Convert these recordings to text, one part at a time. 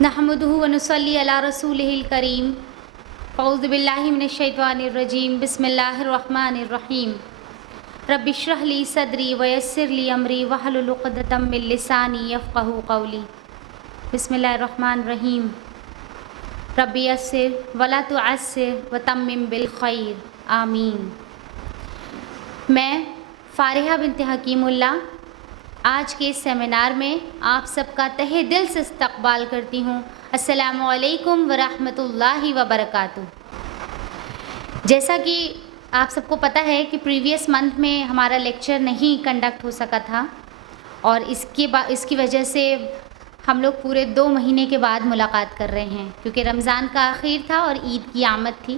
نحمدہ ونصلی علی رسولہ الکریم اعوذ باللہ من الشیطان الرجیم بسم اللہ الرحمن الرحیم رب اشرح لی صدری ویسر لی امری واحلل عقدۃ من لسانی یفقہوا قولی بسم اللہ الرحمن الرحیم رب یسر ولا تعسر وتمم بالخیر آمین۔ میں فارحہ بنت حکیم اللہ آج کے اس سیمینار میں آپ سب کا تہہ دل سے استقبال کرتی ہوں۔ السلام علیکم ورحمۃ اللہ وبرکاتہ۔ جیسا کہ آپ سب کو پتہ ہے کہ پریویس منتھ میں ہمارا لیکچر نہیں کنڈکٹ ہو سکا تھا، اور اس کی وجہ سے ہم لوگ پورے 2 مہینے کے بعد ملاقات کر رہے ہیں، کیونکہ رمضان کا آخر تھا اور عید کی آمد تھی،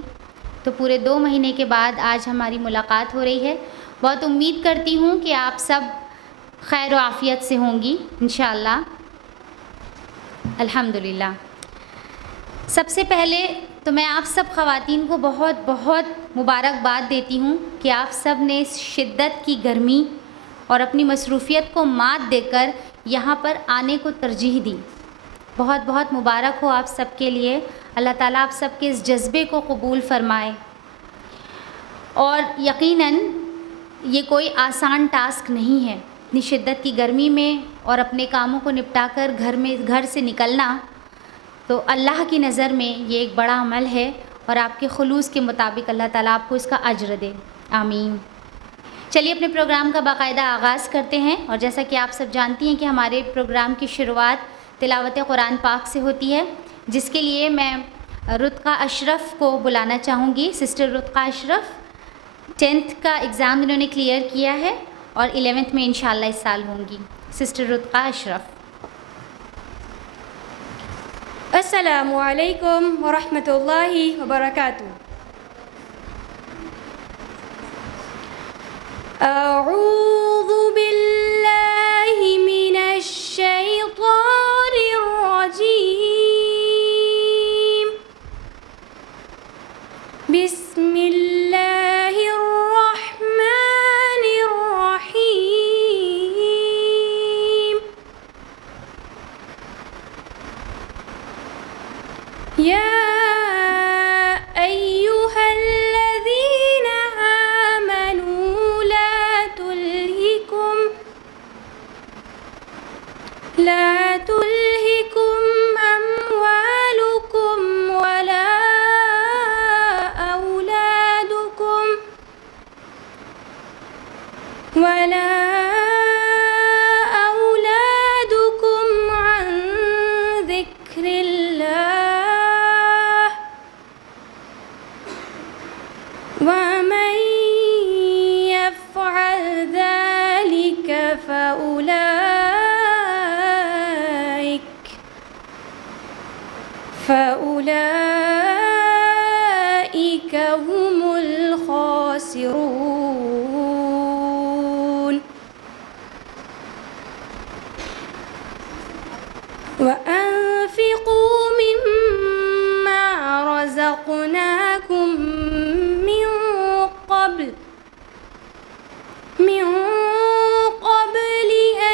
تو پورے 2 مہینے کے بعد آج ہماری ملاقات ہو رہی ہے۔ بہت امید کرتی ہوں کہ آپ سب خیر و عافیت سے ہوں گی انشاءاللہ۔ الحمدللہ۔ سب سے پہلے تو میں آپ سب خواتین کو بہت بہت مبارکباد دیتی ہوں کہ آپ سب نے اس شدت کی گرمی اور اپنی مصروفیت کو مات دے کر یہاں پر آنے کو ترجیح دی۔ بہت بہت مبارک ہو آپ سب کے لیے۔ اللہ تعالیٰ آپ سب کے اس جذبے کو قبول فرمائے۔ اور یقیناً یہ کوئی آسان ٹاسک نہیں ہے، اتنی شدت کی گرمی میں اور اپنے کاموں کو نپٹا کر گھر سے نکلنا، تو اللہ کی نظر میں یہ ایک بڑا عمل ہے، اور آپ کے خلوص کے مطابق اللہ تعالیٰ آپ کو اس کا اجر دے، آمین۔ چلیے اپنے پروگرام کا باقاعدہ آغاز کرتے ہیں، اور جیسا کہ آپ سب جانتی ہیں کہ ہمارے پروگرام کی شروعات تلاوت قرآن پاک سے ہوتی ہے، جس کے لیے میں رتقہ اشرف کو بلانا چاہوں گی۔ سسٹر رتقہ اشرف 10th کا ایگزام انہوں نے کلیئر کیا ہے اور 11th میں انشاءاللہ اس سال ہوں گی۔ سسٹر رتقہ اشرف۔ السلام علیکم ورحمۃ اللہ وبرکاتہ۔ اعوذ باللہ من الشیطان الرجیم، بسم اللہ الرحمن الرحیم۔ یا ایہا الذین آمنوا لا تلہکم اموالکم ولا اولادکم عن ذکر اللہ، ومن يفعل ذلك فأولئك هم الخاسرون۔ وأنفقوا مما رزقناكم من قبل أن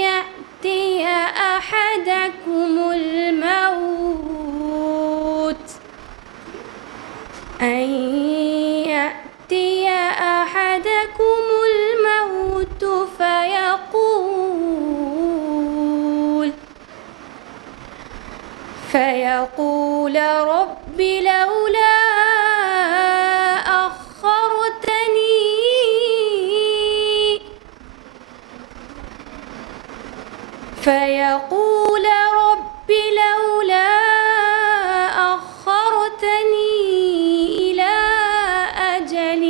يأتي أحدكم الموت فيقول رب لولا أخرتني إلى أجل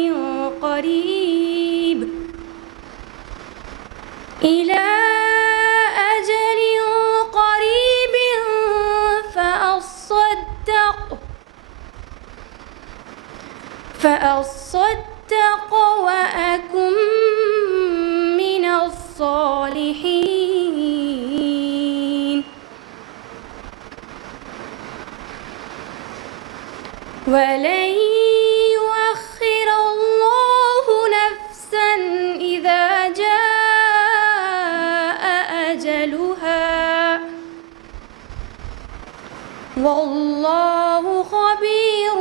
قريب فأصدق وأكن من الصالحين۔ ولن يؤخر الله نفسا إذا جاء أجلها واللہ خبیر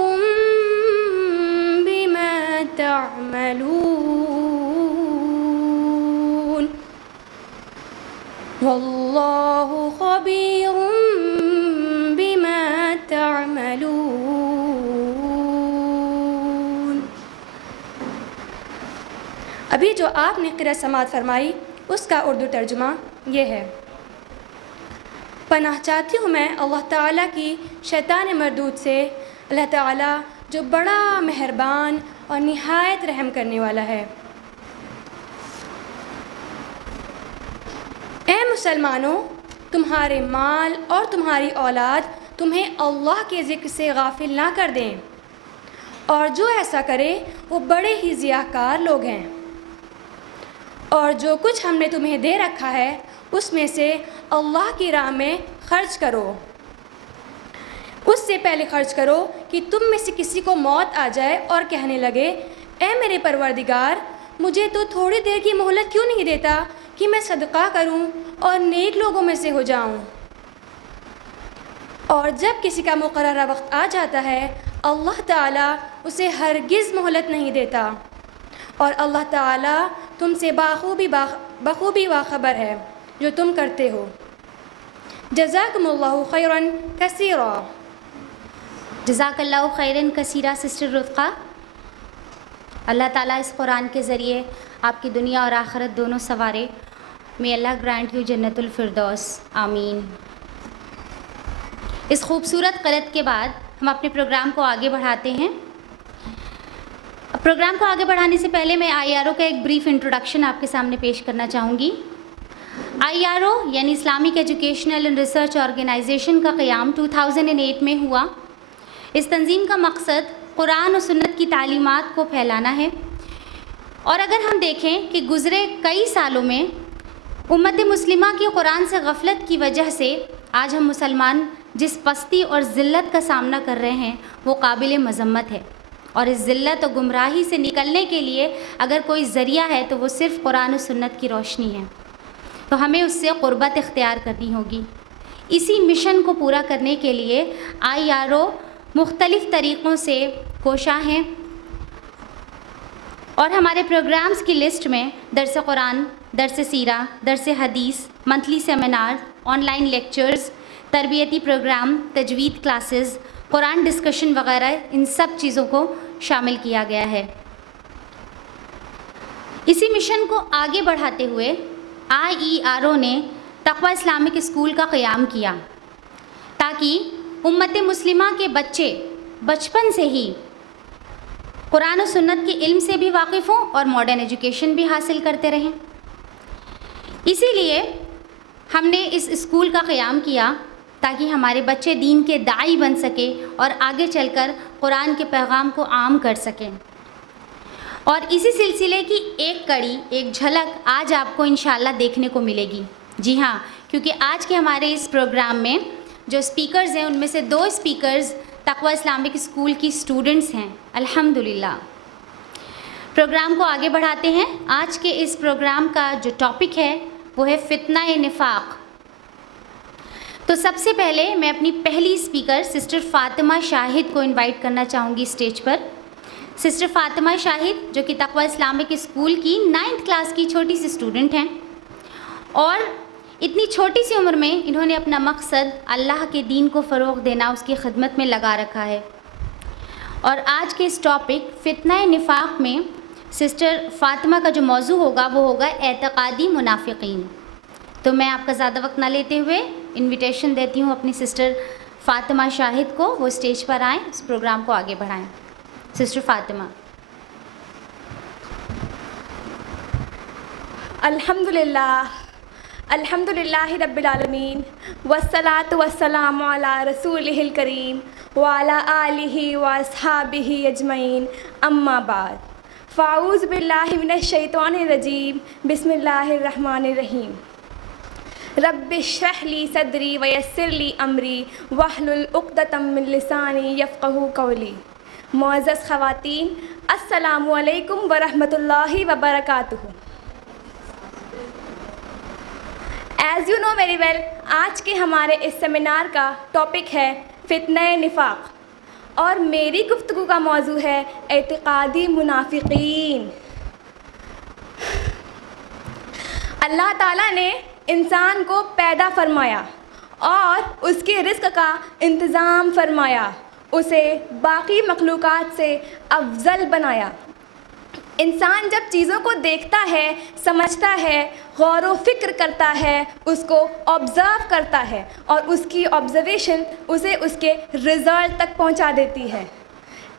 بما تعملون واللہ خبیر بما تعملون۔ ابھی جو آپ نے قرأت سماعت فرمائی اس کا اردو ترجمہ یہ ہے۔ پناہ چاہتی ہوں میں اللہ تعالیٰ کی شیطان مردود سے، اللہ تعالیٰ جو بڑا مہربان اور نہایت رحم کرنے والا ہے۔ اے مسلمانوں، تمہارے مال اور تمہاری اولاد تمہیں اللہ کے ذکر سے غافل نہ کر دیں، اور جو ایسا کرے وہ بڑے ہی ضیاءکار لوگ ہیں۔ اور جو کچھ ہم نے تمہیں دے رکھا ہے اس میں سے اللہ کی راہ میں خرچ کرو، اس سے پہلے خرچ کرو کہ تم میں سے کسی کو موت آ جائے اور کہنے لگے اے میرے پروردگار، مجھے تو تھوڑی دیر کی مہلت کیوں نہیں دیتا کہ میں صدقہ کروں اور نیک لوگوں میں سے ہو جاؤں۔ اور جب کسی کا مقررہ وقت آ جاتا ہے اللہ تعالیٰ اسے ہرگز مہلت نہیں دیتا، اور اللہ تعالیٰ تم سے بخوبی باخبر ہے جو تم کرتے ہو۔ جزاکم اللہ خیراً کثیرا۔ جزاک اللہ خیراً کثیرا سسٹر رفقہ۔ اللہ تعالیٰ اس قرآن کے ذریعے آپ کی دنیا اور آخرت دونوں سنوارے۔ may اللہ گرانٹ یو جنت الفردوس، آمین۔ اس خوبصورت قرأت کے بعد ہم اپنے پروگرام کو آگے بڑھاتے ہیں۔ پروگرام کو آگے بڑھانے سے پہلے میں IRO کا ایک بریف انٹروڈکشن آپ کے سامنے پیش کرنا چاہوں گی۔ IRO یعنی Islamic educational and research organisation کا قیام 2008 میں ہوا۔ اس تنظیم کا مقصد قرآن و سنت کی تعلیمات کو پھیلانا ہے، اور اگر ہم دیکھیں کہ گزرے کئی سالوں میں امت مسلمہ کی قرآن سے غفلت کی وجہ سے آج ہم مسلمان جس پستی اور ذلت کا سامنا کر رہے ہیں وہ قابل مذمت ہے، اور اس ذلت و گمراہی سے نکلنے کے لیے اگر کوئی ذریعہ ہے تو وہ صرف قرآن و سنت کی روشنی ہے، تو ہمیں اس سے قربت اختیار کرنی ہوگی۔ اسی مشن کو پورا کرنے کے لیے IRO مختلف طریقوں سے کوشاں ہیں، اور ہمارے پروگرامز کی لسٹ میں درس قرآن، درس سیرہ، درس حدیث، monthly seminar, on line lectures, تربیتی پروگرام، تجوید کلاسز، قرآن ڈسکشن وغیرہ ان سب چیزوں کو شامل کیا گیا ہے۔ اسی مشن کو آگے بڑھاتے ہوئے IERO نے تقویٰ اسلامک اسکول کا قیام کیا تاکہ امت مسلمہ کے بچے بچپن سے ہی قرآن و سنت کے علم سے بھی واقف ہوں اور ماڈرن ایجوکیشن بھی حاصل کرتے رہیں۔ اسی لیے ہم نے اس اسکول کا قیام کیا تاکہ ہمارے بچے دین کے داعی بن سکیں اور آگے چل کر قرآن کے پیغام کو عام کر سکیں۔ اور اسی سلسلے کی ایک کڑی، ایک جھلک آج آپ کو انشاءاللہ دیکھنے کو ملے گی۔ جی ہاں، کیونکہ آج کے ہمارے اس پروگرام میں جو اسپیکرز ہیں ان میں سے 2 اسپیکرز تقویٰ اسلامک اسکول کی اسٹوڈنٹس ہیں، الحمدللہ۔ پروگرام کو آگے بڑھاتے ہیں۔ آج کے اس پروگرام کا جو ٹاپک ہے وہ ہے فتنہ نفاق۔ تو سب سے پہلے میں اپنی پہلی اسپیکر سسٹر فاطمہ شاہد کو انوائٹ کرنا چاہوں گی اسٹیج پر۔ سسٹر فاطمہ شاہد جو کہ تقویٰ اسلامک اسکول کی 9th کلاس کی چھوٹی سی اسٹوڈنٹ ہیں، اور اتنی چھوٹی سی عمر میں انہوں نے اپنا مقصد اللہ کے دین کو فروغ دینا، اس کی خدمت میں لگا رکھا ہے۔ اور آج کے اس ٹاپک فتنہ نفاق میں سسٹر فاطمہ کا جو موضوع ہوگا وہ ہوگا اعتقادی منافقین۔ تو میں آپ کا زیادہ وقت نہ لیتے ہوئے انویٹیشن دیتی ہوں اپنی سسٹر فاطمہ شاہد کو، وہ اسٹیج پر آئیں، اس پروگرام کو آگے بڑھائیں۔ سسٹر فاطمہ۔ الحمدللہ رب العالمین، والصلاة والسلام علی رسولہ الکریم وعلی آلہ واصحابہ اجمعین، اما بعد، فاعوذ باللہ من الشیطان الرجیم، بسم اللہ الرحمن الرحیم۔ رب اشرح لی صدری ویسر لی امری واحلل عقدۃ من لسانی یفقہوا قولی۔ معزز خواتین، السلام علیکم ورحمۃ اللہ وبرکاتہ۔ As you know very well, آج کے ہمارے اس سیمینار کا ٹاپک ہے فتنہ نفاق، اور میری گفتگو کا موضوع ہے اعتقادی منافقین۔ اللہ تعالیٰ نے انسان کو پیدا فرمایا اور اس کے رزق کا انتظام فرمایا، اسے باقی مخلوقات سے افضل بنایا۔ انسان جب چیزوں کو دیکھتا ہے، سمجھتا ہے، غور و فکر کرتا ہے، اس کو آبزرو کرتا ہے، اور اس کی آبزرویشن اسے اس کے رزلٹ تک پہنچا دیتی ہے۔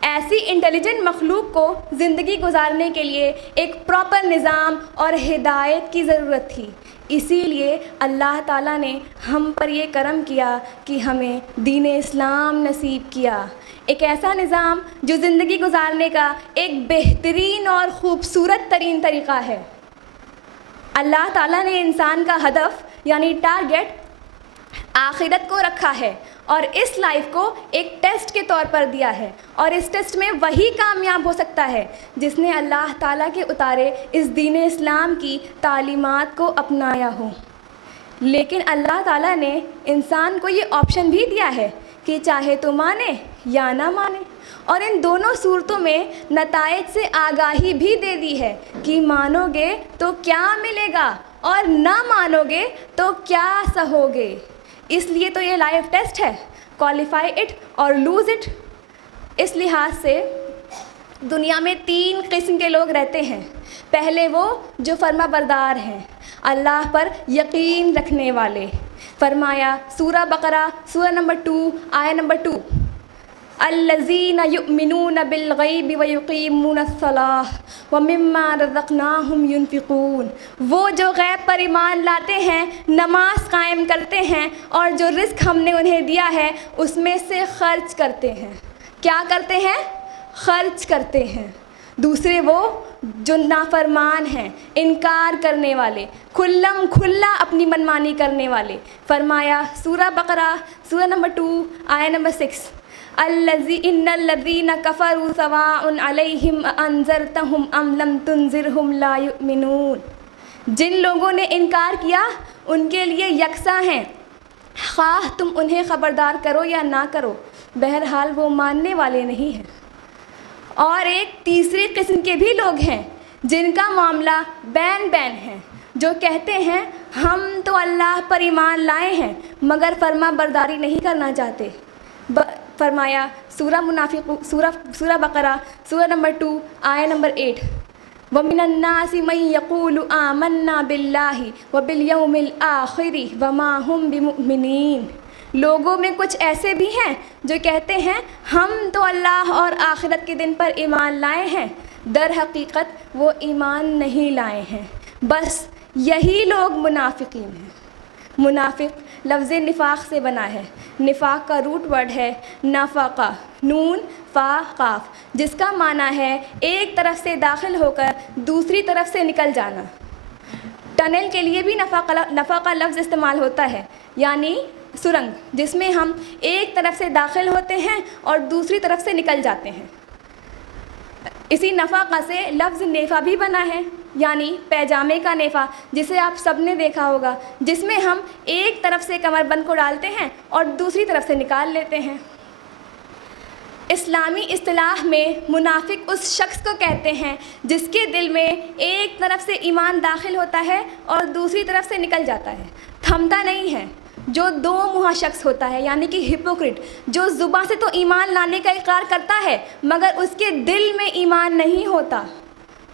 ایسی انٹیلیجنٹ مخلوق کو زندگی گزارنے کے لیے ایک پراپر نظام اور ہدایت کی ضرورت تھی، اسی لیے اللہ تعالیٰ نے ہم پر یہ کرم کیا کہ ہمیں دین اسلام نصیب کیا، ایک ایسا نظام جو زندگی گزارنے کا ایک بہترین اور خوبصورت ترین طریقہ ہے۔ اللہ تعالیٰ نے انسان کا ہدف یعنی ٹارگٹ آخرت کو رکھا ہے، اور اس لائف کو ایک ٹیسٹ کے طور پر دیا ہے، اور اس ٹیسٹ میں وہی کامیاب ہو سکتا ہے جس نے اللہ تعالیٰ کے اتارے اس دین اسلام کی تعلیمات کو اپنایا ہو۔ لیکن اللہ تعالیٰ نے انسان کو یہ آپشن بھی دیا ہے کہ چاہے تو مانے یا نہ مانے، اور ان دونوں صورتوں میں نتائج سے آگاہی بھی دے دی ہے کہ مانو گے تو کیا ملے گا اور نہ مانو گے تو کیا سہو گے۔ اس لیے تو یہ لائف ٹیسٹ ہے، کوالیفائی اٹ اور لوز اٹ۔ اس لحاظ سے دنیا میں 3 قسم کے لوگ رہتے ہیں۔ پہلے وہ جو فرما بردار ہیں، اللہ پر یقین رکھنے والے۔ فرمایا سورہ بقرہ سورہ نمبر 2 آیہ نمبر 2، الذین یؤمنون بالغیب ویقیمون الصلاۃ ومما رزقناہم ینفقون، وہ جو غیب پر ایمان لاتے ہیں، نماز قائم کرتے ہیں، اور جو رزق ہم نے انہیں دیا ہے اس میں سے خرچ کرتے ہیں۔ کیا کرتے ہیں؟ خرچ کرتے ہیں۔ دوسرے وہ جو نافرمان ہیں، انکار کرنے والے، کھلم کھلا اپنی منمانی کرنے والے۔ فرمایا سورہ بقرہ سورہ نمبر 2 آیہ نمبر 6، ان الذین کفروا سواء علیہم انذرتہم ام لم تنذرہم لا یؤمنون، جن لوگوں نے انکار کیا ان کے لیے یکساں ہیں، خواہ تم انہیں خبردار کرو یا نہ کرو، بہرحال وہ ماننے والے نہیں ہیں۔ اور ایک تیسری قسم کے بھی لوگ ہیں جن کا معاملہ بین بین ہے، جو کہتے ہیں ہم تو اللہ پر ایمان لائے ہیں مگر فرما برداری نہیں کرنا چاہتے۔ فرمایا سورہ بقرہ سورہ نمبر 2 آیہ نمبر 8، وَمِنَ النَّاسِ مَن يَقُولُ آمَنَّا بِاللَّهِ وَبِالْيَوْمِ الْآخِرِ وَمَا هُمْ بِمُؤْمِنِينَ، لوگوں میں کچھ ایسے بھی ہیں جو کہتے ہیں ہم تو اللہ اور آخرت کے دن پر ایمان لائے ہیں، در حقیقت وہ ایمان نہیں لائے ہیں۔ بس یہی لوگ منافقین ہیں۔ منافق لفظ نفاق سے بنا ہے۔ نفاق کا روٹ ورڈ ہے نفقہ، نون فا قاف، جس کا معنی ہے ایک طرف سے داخل ہو کر دوسری طرف سے نکل جانا۔ ٹنل کے لیے بھی نفقہ لفظ استعمال ہوتا ہے، یعنی سرنگ، جس میں ہم ایک طرف سے داخل ہوتے ہیں اور دوسری طرف سے نکل جاتے ہیں۔ اسی نفقہ سے لفظ نیفا بھی بنا ہے، یعنی پیجامے کا نیفا، جسے آپ سب نے دیکھا ہوگا، جس میں ہم ایک طرف سے کمر بند کو ڈالتے ہیں اور دوسری طرف سے نکال لیتے ہیں۔ اسلامی اصطلاح میں منافق اس شخص کو کہتے ہیں جس کے دل میں ایک طرف سے ایمان داخل ہوتا ہے اور دوسری طرف سے نکل جاتا ہے، تھمتا نہیں ہے، جو دو منہ شخص ہوتا ہے، یعنی کہ ہپوکریٹ، جو زبان سے تو ایمان لانے کا اقرار کرتا ہے مگر اس کے دل میں ایمان نہیں ہوتا۔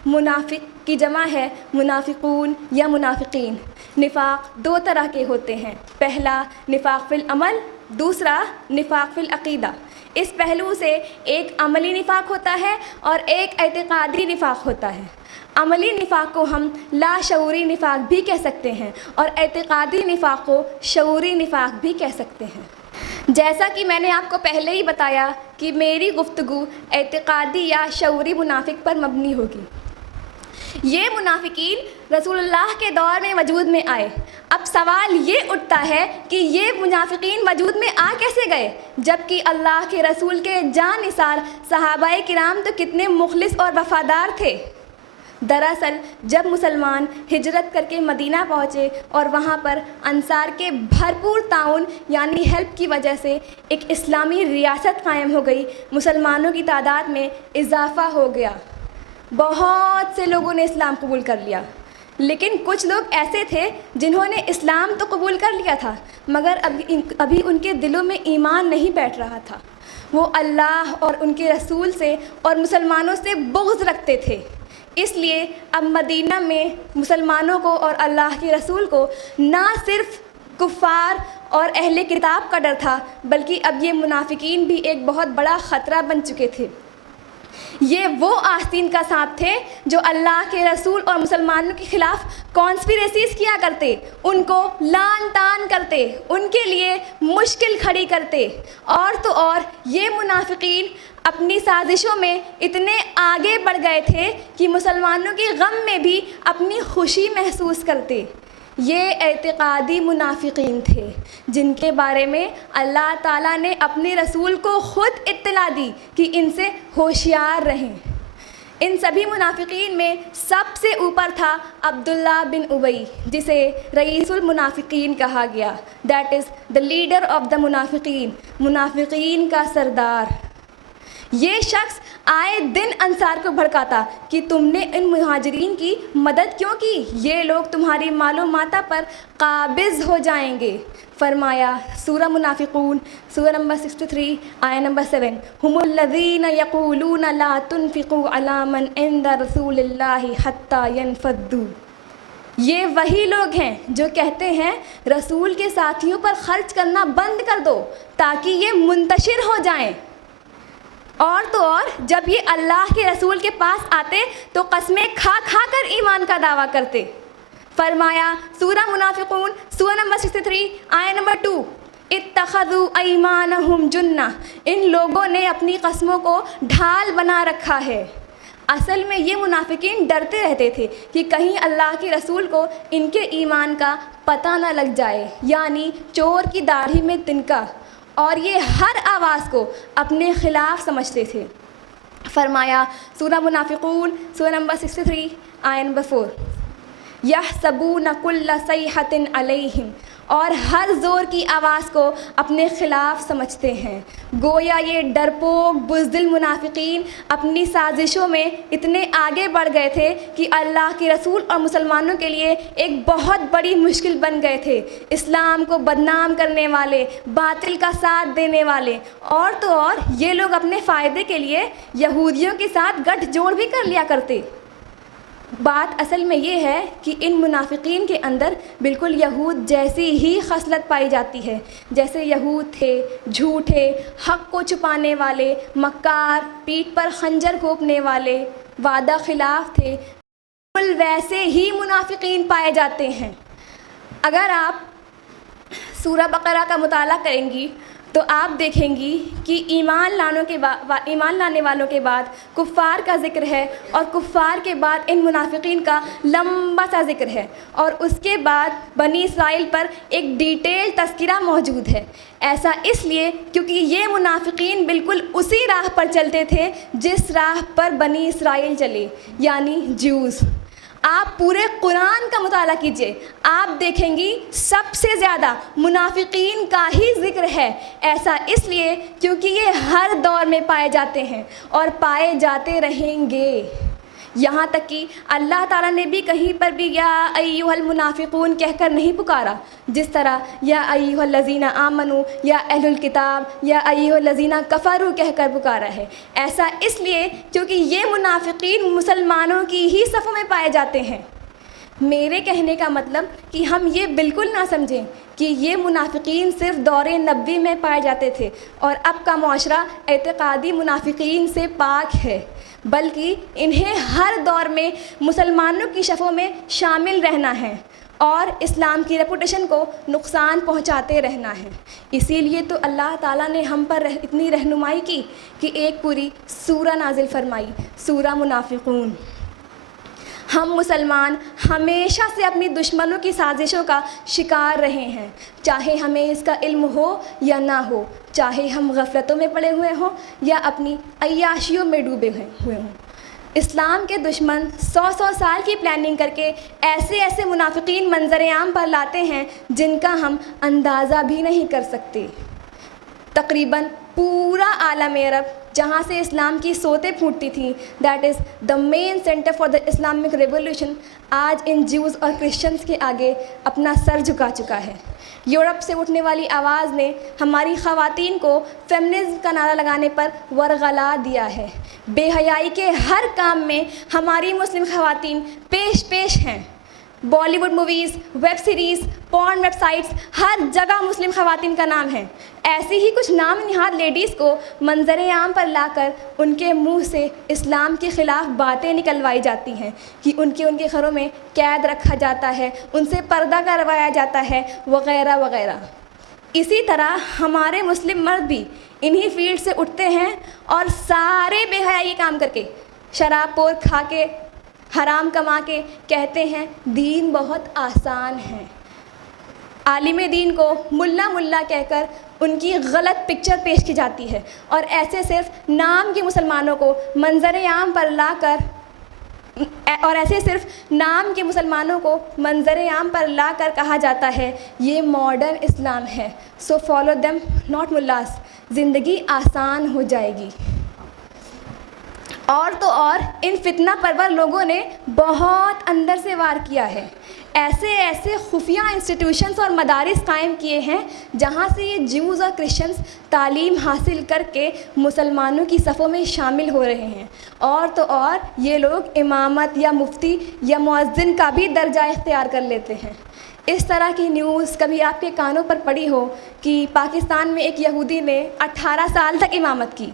منافق کی جمع ہے منافقون یا منافقین۔ نفاق 2 طرح کے ہوتے ہیں، پہلا نفاق فی العمل، دوسرا نفاق فی العقیدہ۔ اس پہلو سے ایک عملی نفاق ہوتا ہے اور ایک اعتقادی نفاق ہوتا ہے۔ عملی نفاق کو ہم لاشعوری نفاق بھی کہہ سکتے ہیں اور اعتقادی نفاق کو شعوری نفاق بھی کہہ سکتے ہیں۔ جیسا کہ میں نے آپ کو پہلے ہی بتایا کہ میری گفتگو اعتقادی یا شعوری منافق پر مبنی ہوگی۔ یہ منافقین رسول اللہ کے دور میں وجود میں آئے۔ اب سوال یہ اٹھتا ہے کہ یہ منافقین وجود میں آ کیسے گئے، جبکہ اللہ کے رسول کے جاں نثار صحابہ کرام تو کتنے مخلص اور وفادار تھے۔ دراصل جب مسلمان ہجرت کر کے مدینہ پہنچے اور وہاں پر انصار کے بھرپور تعاون یعنی ہیلپ کی وجہ سے ایک اسلامی ریاست قائم ہو گئی، مسلمانوں کی تعداد میں اضافہ ہو گیا، بہت سے لوگوں نے اسلام قبول کر لیا۔ لیکن کچھ لوگ ایسے تھے جنہوں نے اسلام تو قبول کر لیا تھا مگر ابھی ان کے دلوں میں ایمان نہیں بیٹھ رہا تھا، وہ اللہ اور ان کے رسول سے اور مسلمانوں سے بغض رکھتے تھے۔ اس لیے اب مدینہ میں مسلمانوں کو اور اللہ کے رسول کو نہ صرف کفار اور اہل کتاب کا ڈر تھا بلکہ اب یہ منافقین بھی ایک بہت بڑا خطرہ بن چکے تھے۔ یہ وہ آستین کا سانپ تھے جو اللہ کے رسول اور مسلمانوں کے خلاف کانسپیریسیز کیا کرتے، ان کو لان تان کرتے، ان کے لیے مشکل کھڑی کرتے، اور تو اور یہ منافقین اپنی سازشوں میں اتنے آگے بڑھ گئے تھے کہ مسلمانوں کے غم میں بھی اپنی خوشی محسوس کرتے۔ یہ اعتقادی منافقین تھے جن کے بارے میں اللہ تعالیٰ نے اپنے رسول کو خود اطلاع دی کہ ان سے ہوشیار رہیں۔ ان سبھی منافقین میں سب سے اوپر تھا عبداللہ بن ابی، جسے رئیس المنافقین کہا گیا، that is the leader of the منافقین، منافقین کا سردار۔ یہ شخص آئے دن انصار کو بھڑکاتا کہ تم نے ان مہاجرین کی مدد کیوں کی، یہ لوگ تمہاری مال و ماتا پر قابض ہو جائیں گے۔ فرمایا سورہ منافقون سورہ نمبر 63 آیہ نمبر 7، ہم الذین یقولون لا تنفقوا علی من عند رسول اللہ حتی ینفضوا، یہ وہی لوگ ہیں جو کہتے ہیں رسول کے ساتھیوں پر خرچ کرنا بند کر دو تاکہ یہ منتشر ہو جائیں، اور تو اور جب یہ اللہ کے رسول کے پاس آتے تو قسمیں کھا کھا کر ایمان کا دعویٰ کرتے۔ فرمایا سورہ منافقون سورہ نمبر 63 آیہ نمبر 2، اتخذوا ایمانہم جنہ، ان لوگوں نے اپنی قسموں کو ڈھال بنا رکھا ہے۔ اصل میں یہ منافقین ڈرتے رہتے تھے کہ کہیں اللہ کے رسول کو ان کے ایمان کا پتہ نہ لگ جائے، یعنی چور کی داڑھی میں تنکا، اور یہ ہر آواز کو اپنے خلاف سمجھتے تھے۔ فرمایا سورہ منافقون سورہ نمبر 63 آیہ نمبر 4، یحسبون کل صیحۃ علیہم، اور ہر زور کی آواز کو اپنے خلاف سمجھتے ہیں۔ گویا یہ ڈرپوک بزدل منافقین اپنی سازشوں میں اتنے آگے بڑھ گئے تھے کہ اللہ کے رسول اور مسلمانوں کے لیے ایک بہت بڑی مشکل بن گئے تھے۔ اسلام کو بدنام کرنے والے، باطل کا ساتھ دینے والے، اور تو اور یہ لوگ اپنے فائدے کے لیے یہودیوں کے ساتھ گٹھ جوڑ بھی کر لیا کرتے۔ بات اصل میں یہ ہے کہ ان منافقین کے اندر بالکل یہود جیسی ہی خصلت پائی جاتی ہے، جیسے یہود تھے، جھوٹے، حق کو چھپانے والے، مکار، پیٹھ پر خنجر گھونپنے والے، وعدہ خلاف تھے، بالکل ویسے ہی منافقین پائے جاتے ہیں۔ اگر آپ سورہ بقرہ کا مطالعہ کریں گی تو آپ دیکھیں گی کہ ایمان لانے والوں کے بعد کفار کا ذکر ہے، اور کفار کے بعد ان منافقین کا لمبا سا ذکر ہے، اور اس کے بعد بنی اسرائیل پر ایک ڈیٹیل تذکرہ موجود ہے۔ ایسا اس لیے کیونکہ یہ منافقین بالکل اسی راہ پر چلتے تھے جس راہ پر بنی اسرائیل چلے، یعنی جیوز۔ آپ پورے قرآن کا مطالعہ کیجئے، آپ دیکھیں گی سب سے زیادہ منافقین کا ہی ذکر ہے۔ ایسا اس لیے کیونکہ یہ ہر دور میں پائے جاتے ہیں اور پائے جاتے رہیں گے، یہاں تک کہ اللہ تعالیٰ نے بھی کہیں پر بھی یا ایھا المنافقون کہہ کر نہیں پکارا، جس طرح یا ایھا الذین آمنوا یا اہل الکتاب یا ایھا الذین کفروا کہہ کر پکارا ہے۔ ایسا اس لیے کیونکہ یہ منافقین مسلمانوں کی ہی صفوں میں پائے جاتے ہیں۔ میرے کہنے کا مطلب کہ ہم یہ بالکل نہ سمجھیں کہ یہ منافقین صرف دور نبوی میں پائے جاتے تھے اور اب کا معاشرہ اعتقادی منافقین سے پاک ہے، بلکہ انہیں ہر دور میں مسلمانوں کی صفوں میں شامل رہنا ہے اور اسلام کی ریپوٹیشن کو نقصان پہنچاتے رہنا ہے۔ اسی لیے تو اللہ تعالیٰ نے ہم پر اتنی رہنمائی کی کہ ایک پوری سورہ نازل فرمائی، سورہ منافقون۔ ہم مسلمان ہمیشہ سے اپنی دشمنوں کی سازشوں کا شکار رہے ہیں، چاہے ہمیں اس کا علم ہو یا نہ ہو، چاہے ہم غفلتوں میں پڑے ہوئے ہوں یا اپنی عیاشیوں میں ڈوبے ہوئے ہوں۔ اسلام کے دشمن 100 سال کی پلاننگ کر کے ایسے ایسے منافقین منظر عام پر لاتے ہیں جن کا ہم اندازہ بھی نہیں کر سکتے. تقریباً پورا عالم عرب جہاں سے اسلام کی سوتیں پھوٹتی تھیں, that is the main centre for the Islamic revolution, آج ان جیوز اور کرسچنس کے آگے اپنا سر جھکا چکا ہے. یورپ سے اٹھنے والی آواز نے ہماری خواتین کو فیمنزم کا نعرہ لگانے پر ورغلا دیا ہے. بے حیائی کے ہر کام میں ہماری مسلم خواتین پیش ہیں. Bollywood movies, web series, porn websites, ہر جگہ مسلم خواتین کا نام ہے. ایسی ہی کچھ نام نہاد لیڈیز کو منظر عام پر لا کر ان کے منہ سے اسلام کے خلاف باتیں نکلوائی جاتی ہیں کہ ان کے گھروں میں قید رکھا جاتا ہے, ان سے پردہ کروایا جاتا ہے, وغیرہ وغیرہ. اسی طرح ہمارے مسلم مرد بھی انہی فیلڈ سے اٹھتے ہیں اور سارے بے حیائی کام کر کے, شراب پور کھا کے, حرام کما کے کہتے ہیں دین بہت آسان ہے. عالم دین کو ملا کہہ کر ان کی غلط پکچر پیش کی جاتی ہے, اور ایسے صرف نام کے مسلمانوں کو منظر عام پر لا کر کہا جاتا ہے یہ ماڈرن اسلام ہے, سو فالو دیم ناٹ ملاس, زندگی آسان ہو جائے گی. اور تو اور ان فتنہ پرور لوگوں نے بہت اندر سے وار کیا ہے. ایسے خفیہ انسٹیٹیوشنز اور مدارس قائم کیے ہیں جہاں سے یہ جیوز اور کرسچنز تعلیم حاصل کر کے مسلمانوں کی صفوں میں شامل ہو رہے ہیں. اور تو اور یہ لوگ امامت یا مفتی یا مؤذن کا بھی درجہ اختیار کر لیتے ہیں. اس طرح کی نیوز کبھی آپ کے کانوں پر پڑی ہو کہ پاکستان میں ایک یہودی نے 18 سال تک امامت کی.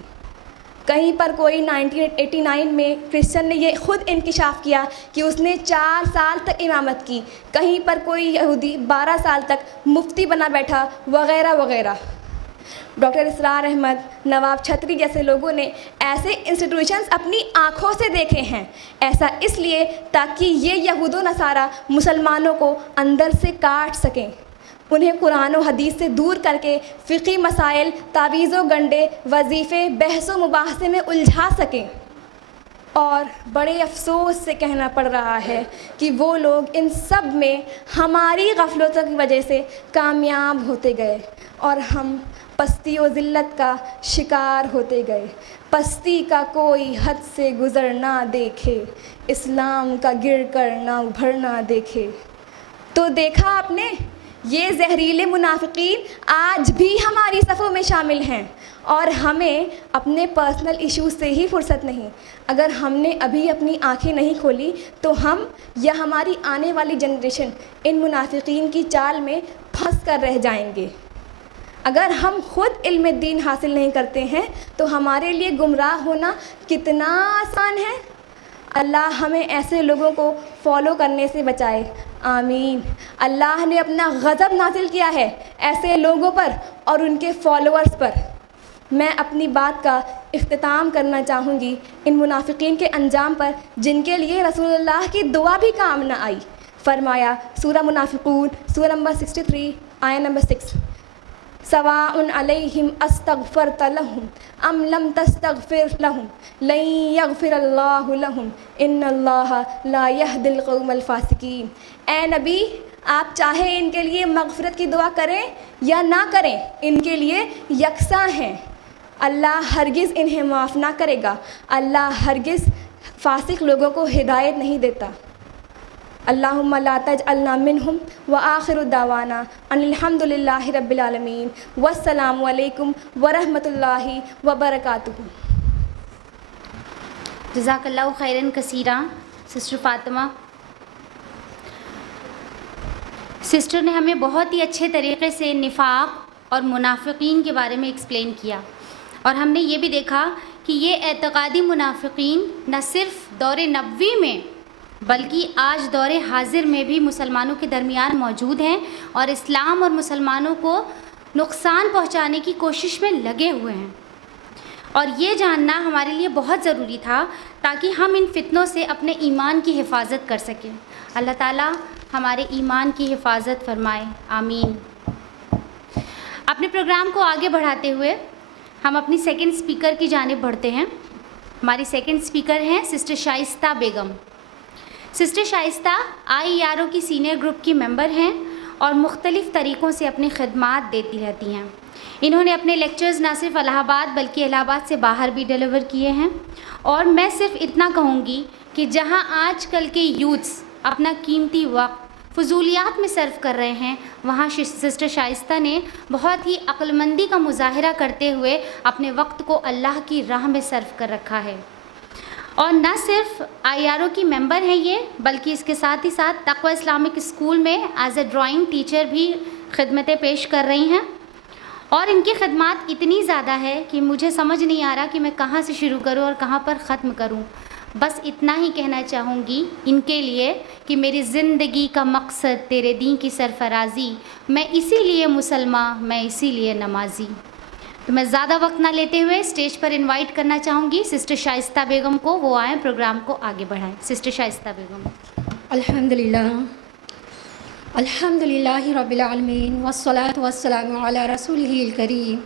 کہیں پر کوئی 1989 میں کرسچن نے یہ خود انکشاف کیا کہ اس نے 4 سال تک امامت کی. کہیں پر کوئی یہودی 12 سال تک مفتی بنا بیٹھا, وغیرہ وغیرہ. ڈاکٹر اسرار احمد, نواب چھتری جیسے لوگوں نے ایسے انسٹیٹیوشنز اپنی آنکھوں سے دیکھے ہیں. ایسا اس لیے تاکہ یہ یہود و نصارہ مسلمانوں کو اندر سے کاٹ سکیں, انہیں قرآن و حدیث سے دور کر کے فقہی مسائل, تعویذ و گنڈے, وظیفے, بحث و مباحثے میں الجھا سکیں. اور بڑے افسوس سے کہنا پڑ رہا ہے کہ وہ لوگ ان سب میں ہماری غفلتوں کی وجہ سے کامیاب ہوتے گئے اور ہم پستی و ذلت کا شکار ہوتے گئے. پستی کا کوئی حد سے گزر نہ دیکھے, اسلام کا گر کر نہ ابھر نہ دیکھے. تو دیکھا آپ نے, یہ زہریلے منافقین آج بھی ہماری صفوں میں شامل ہیں, اور ہمیں اپنے پرسنل ایشوز سے ہی فرصت نہیں. اگر ہم نے ابھی اپنی آنکھیں نہیں کھولی تو ہم یا ہماری آنے والی جنریشن ان منافقین کی چال میں پھنس کر رہ جائیں گے. اگر ہم خود علم دین حاصل نہیں کرتے ہیں تو ہمارے لیے گمراہ ہونا کتنا آسان ہے. اللہ ہمیں ایسے لوگوں کو فالو کرنے سے بچائے, آمین. اللہ نے اپنا غضب نازل کیا ہے ایسے لوگوں پر اور ان کے فالوورز پر. میں اپنی بات کا اختتام کرنا چاہوں گی ان منافقین کے انجام پر جن کے لیے رسول اللہ کی دعا بھی کام نہ آئی. فرمایا سورہ منافقون, سورہ نمبر 63, آیت نمبر 6, سواء علیہم استغفرت لہم ام لم تستغفر لہم لن یغفر اللہ لہم ان اللہ لا یہدی القوم الفاسقین. اے نبی, آپ چاہے ان کے لیے مغفرت کی دعا کریں یا نہ کریں, ان کے لیے یکساں ہیں. اللہ ہرگز انہیں معاف نہ کرے گا. اللہ ہرگز فاسق لوگوں کو ہدایت نہیں دیتا. اللہم لا تجعلنا منہم وآخر دعوانا ان الحمد للہ رب العالمین والسلام علیکم ورحمۃ اللہ وبرکاتہ. جزاک اللہ خیراً کثیرا سسٹر فاطمہ. سسٹر نے ہمیں بہت ہی اچھے طریقے سے نفاق اور منافقین کے بارے میں ایکسپلین کیا, اور ہم نے یہ بھی دیکھا کہ یہ اعتقادی منافقین نہ صرف دور نبوی میں بلکہ آج دور حاضر میں بھی مسلمانوں کے درمیان موجود ہیں اور اسلام اور مسلمانوں کو نقصان پہنچانے کی کوشش میں لگے ہوئے ہیں. اور یہ جاننا ہمارے لیے بہت ضروری تھا تاکہ ہم ان فتنوں سے اپنے ایمان کی حفاظت کر سکیں. اللہ تعالیٰ ہمارے ایمان کی حفاظت فرمائے, آمین. اپنے پروگرام کو آگے بڑھاتے ہوئے ہم اپنی سیکنڈ اسپیکر کی جانب بڑھتے ہیں. ہماری سیکنڈ اسپیکر ہیں سسٹر شائستہ بیگم. سسٹر شائستہ IERO کی سینئر گروپ کی ممبر ہیں اور مختلف طریقوں سے اپنی خدمات دیتی رہتی ہیں. انہوں نے اپنے لیکچرز نہ صرف الہ آباد بلکہ الہ آباد سے باہر بھی ڈیلیور کیے ہیں. اور میں صرف اتنا کہوں گی کہ جہاں آج کل کے یوتھس اپنا قیمتی وقت فضولیات میں صرف کر رہے ہیں، وہاں سسٹر شائستہ نے بہت ہی عقل مندی کا مظاہرہ کرتے ہوئے اپنے وقت کو اللہ کی راہ میں صرف کر رکھا ہے. اور نہ صرف IERO کی ممبر ہیں یہ، بلکہ اس کے ساتھ ہی ساتھ تقوی اسلامک اسکول میں ایز اے ڈرائنگ ٹیچر بھی خدمتیں پیش کر رہی ہیں. اور ان کی خدمات اتنی زیادہ ہے کہ مجھے سمجھ نہیں آ رہا کہ میں کہاں سے شروع کروں اور کہاں پر ختم کروں. بس اتنا ہی کہنا چاہوں گی ان کے لیے کہ میری زندگی کا مقصد تیرے دین کی سرفرازی، میں اسی لیے مسلمان، میں اسی لیے نمازی. تو میں زیادہ وقت نہ لیتے ہوئے اسٹیج پر انوائٹ کرنا چاہوں گی سسٹر شائستہ بیگم کو، وہ آئیں پروگرام کو آگے بڑھائیں. سسٹر شائستہ بیگم. الحمدللہ رب العالمین والصلاة والسلام علی رسولہ الکریم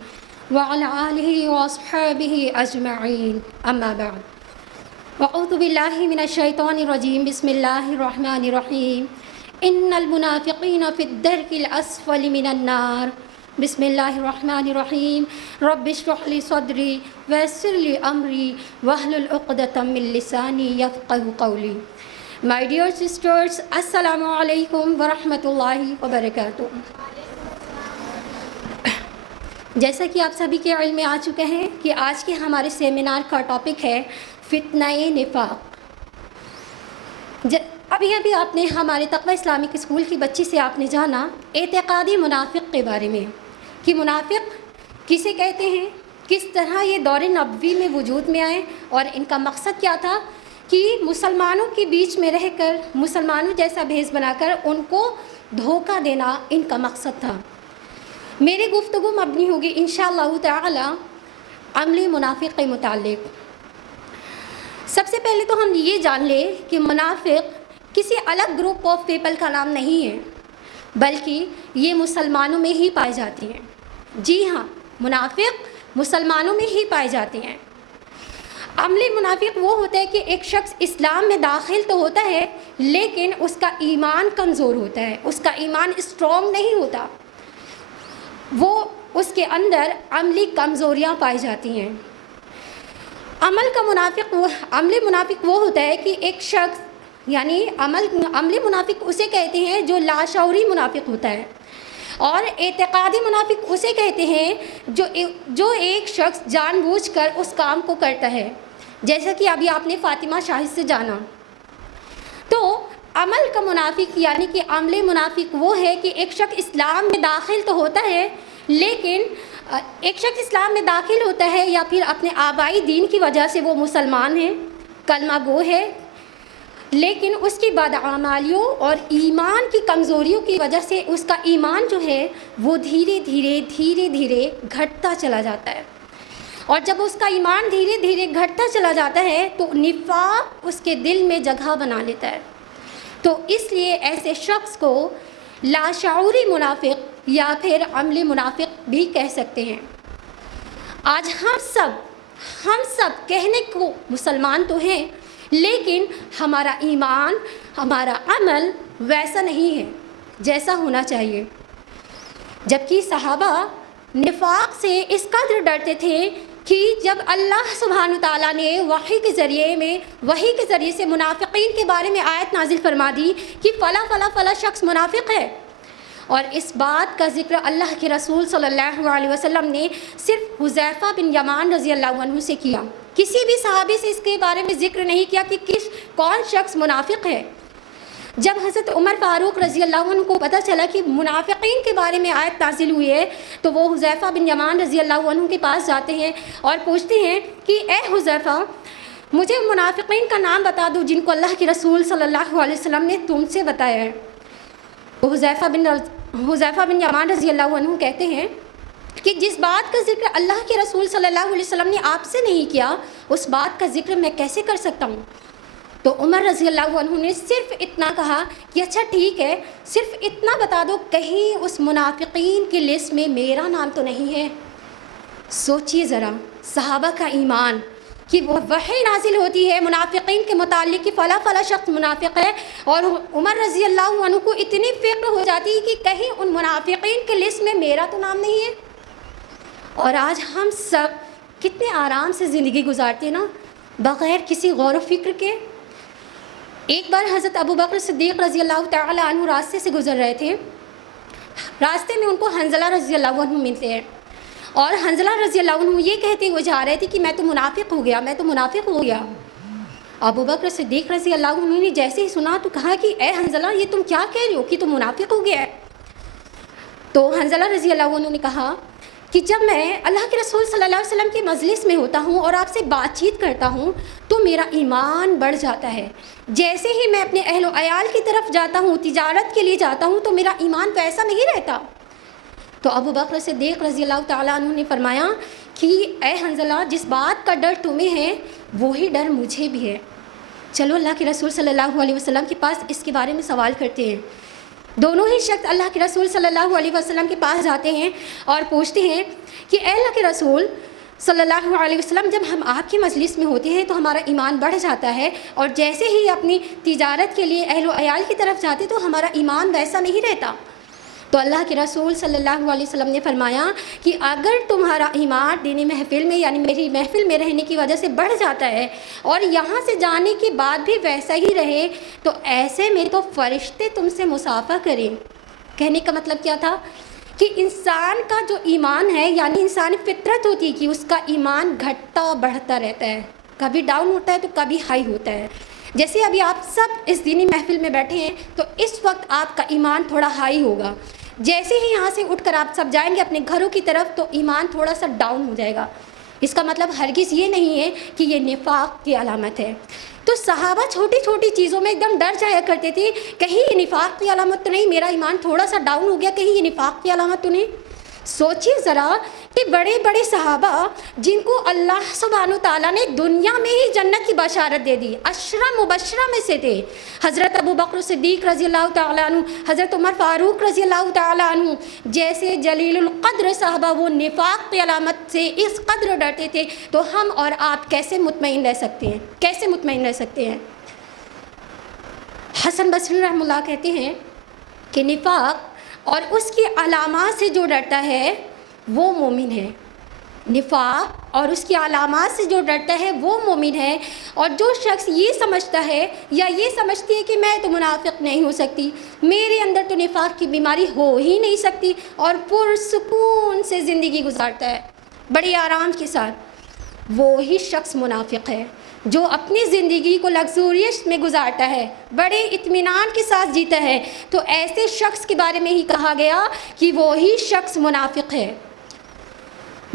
وعلی آلہ واصحابہ اجمعین، اما بعد. اعوذ باللہ من الشیطان الرجیم، بسم اللہ الرحمن الرحیم. ان المنافقین فی الدرک الاسفل من النار. بسم اللہ الرحمن الرحیم. رب اشرح لی صدری ویسر لی امری واحلل عقدۃ من لسانی یفقہوا قولی. My dear sisters, السلام علیکم ورحمۃ اللہ وبرکاتہ. جیسا کہ آپ سبھی کے علم میں آ چکے ہیں کہ آج کے ہمارے سیمینار کا ٹاپک ہے فتنہ نفاق. ابھی آپ نے ہمارے تقوی اسلامک اسکول کی بچی سے آپ نے جانا اعتقادی منافق کے بارے میں کہ منافق کسے کہتے ہیں، کس طرح یہ دور نبوی میں وجود میں آئے اور ان کا مقصد کیا تھا کہ مسلمانوں کے بیچ میں رہ کر مسلمانوں جیسا بھیس بنا کر ان کو دھوکہ دینا ان کا مقصد تھا. میری گفتگو مبنی ہوگی انشاءاللہ تعالی عملی منافق کے متعلق. سب سے پہلے تو ہم یہ جان لیں کہ منافق کسی الگ گروپ آف پیپل کا نام نہیں ہے، بلکہ یہ مسلمانوں میں ہی پائے جاتے ہیں. جی ہاں، منافق مسلمانوں میں ہی پائے جاتے ہیں. عملی منافق وہ ہوتا ہے کہ ایک شخص اسلام میں داخل تو ہوتا ہے لیکن اس کا ایمان کمزور ہوتا ہے، اس کا ایمان اسٹرانگ نہیں ہوتا، وہ اس کے اندر عملی کمزوریاں پائی جاتی ہیں. عملی منافق وہ ہوتا ہے کہ ایک شخص یعنی عملی منافق اسے کہتے ہیں جو لاشعوری منافق ہوتا ہے، اور اعتقادی منافق اسے کہتے ہیں جو ایک شخص جان بوجھ کر اس کام کو کرتا ہے، جیسا کہ ابھی آپ نے فاطمہ شاہد سے جانا. تو عمل کا منافق یعنی کہ عملی منافق وہ ہے کہ ایک شخص اسلام میں داخل تو ہوتا ہے لیکن ایک شخص اسلام میں داخل ہوتا ہے یا پھر اپنے آبائی دین کی وجہ سے وہ مسلمان ہے، کلمہ گو ہے، لیکن اس کی بدعمالیوں اور ایمان کی کمزوریوں کی وجہ سے اس کا ایمان جو ہے وہ دھیرے دھیرے گھٹتا چلا جاتا ہے. اور جب اس کا ایمان دھیرے دھیرے گھٹتا چلا جاتا ہے تو نفاق اس کے دل میں جگہ بنا لیتا ہے. تو اس لیے ایسے شخص کو لاشعوری منافق یا پھر عملی منافق بھی کہہ سکتے ہیں. آج ہم سب کہنے کو مسلمان تو ہیں لیکن ہمارا ایمان، ہمارا عمل ویسا نہیں ہے جیسا ہونا چاہیے. جبکہ صحابہ نفاق سے اس قدر ڈرتے تھے کہ جب اللہ سبحانہ تعالیٰ نے وحی کے ذریعے سے منافقین کے بارے میں آیت نازل فرما دی کہ فلاں شخص منافق ہے، اور اس بات کا ذکر اللہ کے رسول صلی اللہ علیہ وسلم نے صرف حذیفہ بن یمان رضی اللہ عنہ سے کیا. کسی بھی صحابی سے اس کے بارے میں ذکر نہیں کیا کہ کون شخص منافق ہے. جب حضرت عمر فاروق رضی اللہ عنہ کو پتہ چلا کہ منافقین کے بارے میں آیت نازل ہوئی ہے تو وہ حذیفہ بن یمان رضی اللہ عنہ کے پاس جاتے ہیں اور پوچھتے ہیں کہ اے حذیفہ، مجھے منافقین کا نام بتا دو جن کو اللہ کے رسول صلی اللہ علیہ وسلم نے تم سے بتایا ہے. تو حذیفہ بن یمان رضی اللہ عنہ کہتے ہیں کہ جس بات کا ذکر اللہ کے رسول صلی اللہ علیہ وسلم نے آپ سے نہیں کیا اس بات کا ذکر میں کیسے کر سکتا ہوں. تو عمر رضی اللہ عنہ نے صرف اتنا کہا کہ اچھا ٹھیک ہے، صرف اتنا بتا دو کہیں اس منافقین کی لسٹ میں میرا نام تو نہیں ہے. سوچئے ذرا صحابہ کا ایمان کہ وہ وحی نازل ہوتی ہے منافقین کے متعلق کہ فلاں فلاں شخص منافق ہے، اور عمر رضی اللہ عنہ کو اتنی فکر ہو جاتی ہے کہ کہیں ان منافقین کے لسٹ میں میرا تو نام نہیں ہے۔ اور آج ہم سب کتنے آرام سے زندگی گزارتے ہیں نا، بغیر کسی غور و فکر کے۔ ایک بار حضرت ابو بکر صدیق رضی اللہ تعالی عنہ راستے سے گزر رہے تھے، راستے میں ان کو حنظلہ رضی اللہ عنہ ملتے ہیں، اور حنظلہ رضی اللہ عنہ یہ کہتے ہوئے جا رہے تھے کہ میں تو منافق ہو گیا، میں تو منافق ہو گیا۔ ابو بکر صدیق رضی اللہ عنہ نے جیسے ہی سنا تو کہا کہ اے حنظلہ یہ تم کیا کہہ رہے ہو کہ تم منافق ہو گیا ہے؟ تو حنظلہ رضی اللہ عنہ نے کہا کہ جب میں اللہ کے رسول صلی اللہ علیہ وسلم کے مجلس میں ہوتا ہوں اور آپ سے بات چیت کرتا ہوں تو میرا ایمان بڑھ جاتا ہے، جیسے ہی میں اپنے اہل و عیال کی طرف جاتا ہوں، تجارت کے لیے جاتا ہوں تو میرا ایمان ویسا نہیں رہتا۔ تو ابو بکر صدیق رضی اللہ تعالیٰ عنہ نے فرمایا کہ اے حنظلہ جس بات کا ڈر تمہیں ہے وہی ڈر مجھے بھی ہے، چلو اللہ کے رسول صلی اللہ علیہ وسلم کے پاس اس کے بارے میں سوال کرتے ہیں۔ دونوں ہی شخص اللہ کے رسول صلی اللہ علیہ وسلم کے پاس جاتے ہیں اور پوچھتے ہیں کہ اے اللہ کے رسول صلی اللہ علیہ وسلم جب ہم آپ کی مجلس میں ہوتے ہیں تو ہمارا ایمان بڑھ جاتا ہے، اور جیسے ہی اپنی تجارت کے لیے اہل و عیال کی طرف جاتے تو ہمارا ایمان ویسا نہیں رہتا۔ تو اللہ کے رسول صلی اللہ علیہ وسلم نے فرمایا کہ اگر تمہارا ایمان دینی محفل میں یعنی میری محفل میں رہنے کی وجہ سے بڑھ جاتا ہے اور یہاں سے جانے کے بعد بھی ویسا ہی رہے تو ایسے میں تو فرشتے تم سے مصافحہ کریں۔ کہنے کا مطلب کیا تھا کہ انسان کا جو ایمان ہے یعنی انسانی فطرت ہوتی ہے کہ اس کا ایمان گھٹتا بڑھتا رہتا ہے، کبھی ڈاؤن ہوتا ہے تو کبھی ہائی ہوتا ہے۔ جیسے ابھی آپ سب اس دینی محفل میں بیٹھے ہیں تو اس وقت آپ کا ایمان تھوڑا ہائی ہوگا، جیسے ہی یہاں سے اٹھ کر آپ سب جائیں گے اپنے گھروں کی طرف تو ایمان تھوڑا سا ڈاؤن ہو جائے گا۔ اس کا مطلب ہرگز یہ نہیں ہے کہ یہ نفاق کی علامت ہے۔ تو صحابہ چھوٹی چھوٹی چیزوں میں ایک دم ڈر جایا کرتے تھے، کہیں یہ نفاق کی علامت تو نہیں، میرا ایمان تھوڑا سا ڈاؤن ہو گیا، کہیں یہ نفاق کی علامت تو نہیں۔ سوچیے ذرا کہ بڑے بڑے صحابہ جن کو اللہ سبحانہ تعالیٰ نے دنیا میں ہی جنت کی بشارت دے دی، عشرہ مبشرہ میں سے تھے، حضرت ابو بکر صدیق رضی اللہ تعالیٰ عنہ، حضرت عمر فاروق رضی اللہ تعالیٰ عنہ جیسے جلیل القدر صحابہ وہ نفاق کی علامت سے اس قدر ڈرتے تھے، تو ہم اور آپ کیسے مطمئن رہ سکتے ہیں؟ کیسے مطمئن رہ سکتے ہیں؟ حسن بصری رحمہ اللہ کہتے ہیں کہ نفاق اور اس کی علامات سے جو ڈرتا ہے وہ مومن ہے۔ نفاق اور اس کی علامات سے جو ڈرتا ہے وہ مومن ہے، اور جو شخص یہ سمجھتا ہے یا یہ سمجھتی ہے کہ میں تو منافق نہیں ہو سکتی، میرے اندر تو نفاق کی بیماری ہو ہی نہیں سکتی، اور پرسکون سے زندگی گزارتا ہے بڑی آرام کے ساتھ، وہی شخص منافق ہے۔ جو اپنی زندگی کو لگزوریس میں گزارتا ہے، بڑے اطمینان کے ساتھ جیتا ہے، تو ایسے شخص کے بارے میں ہی کہا گیا کہ وہی شخص منافق ہے۔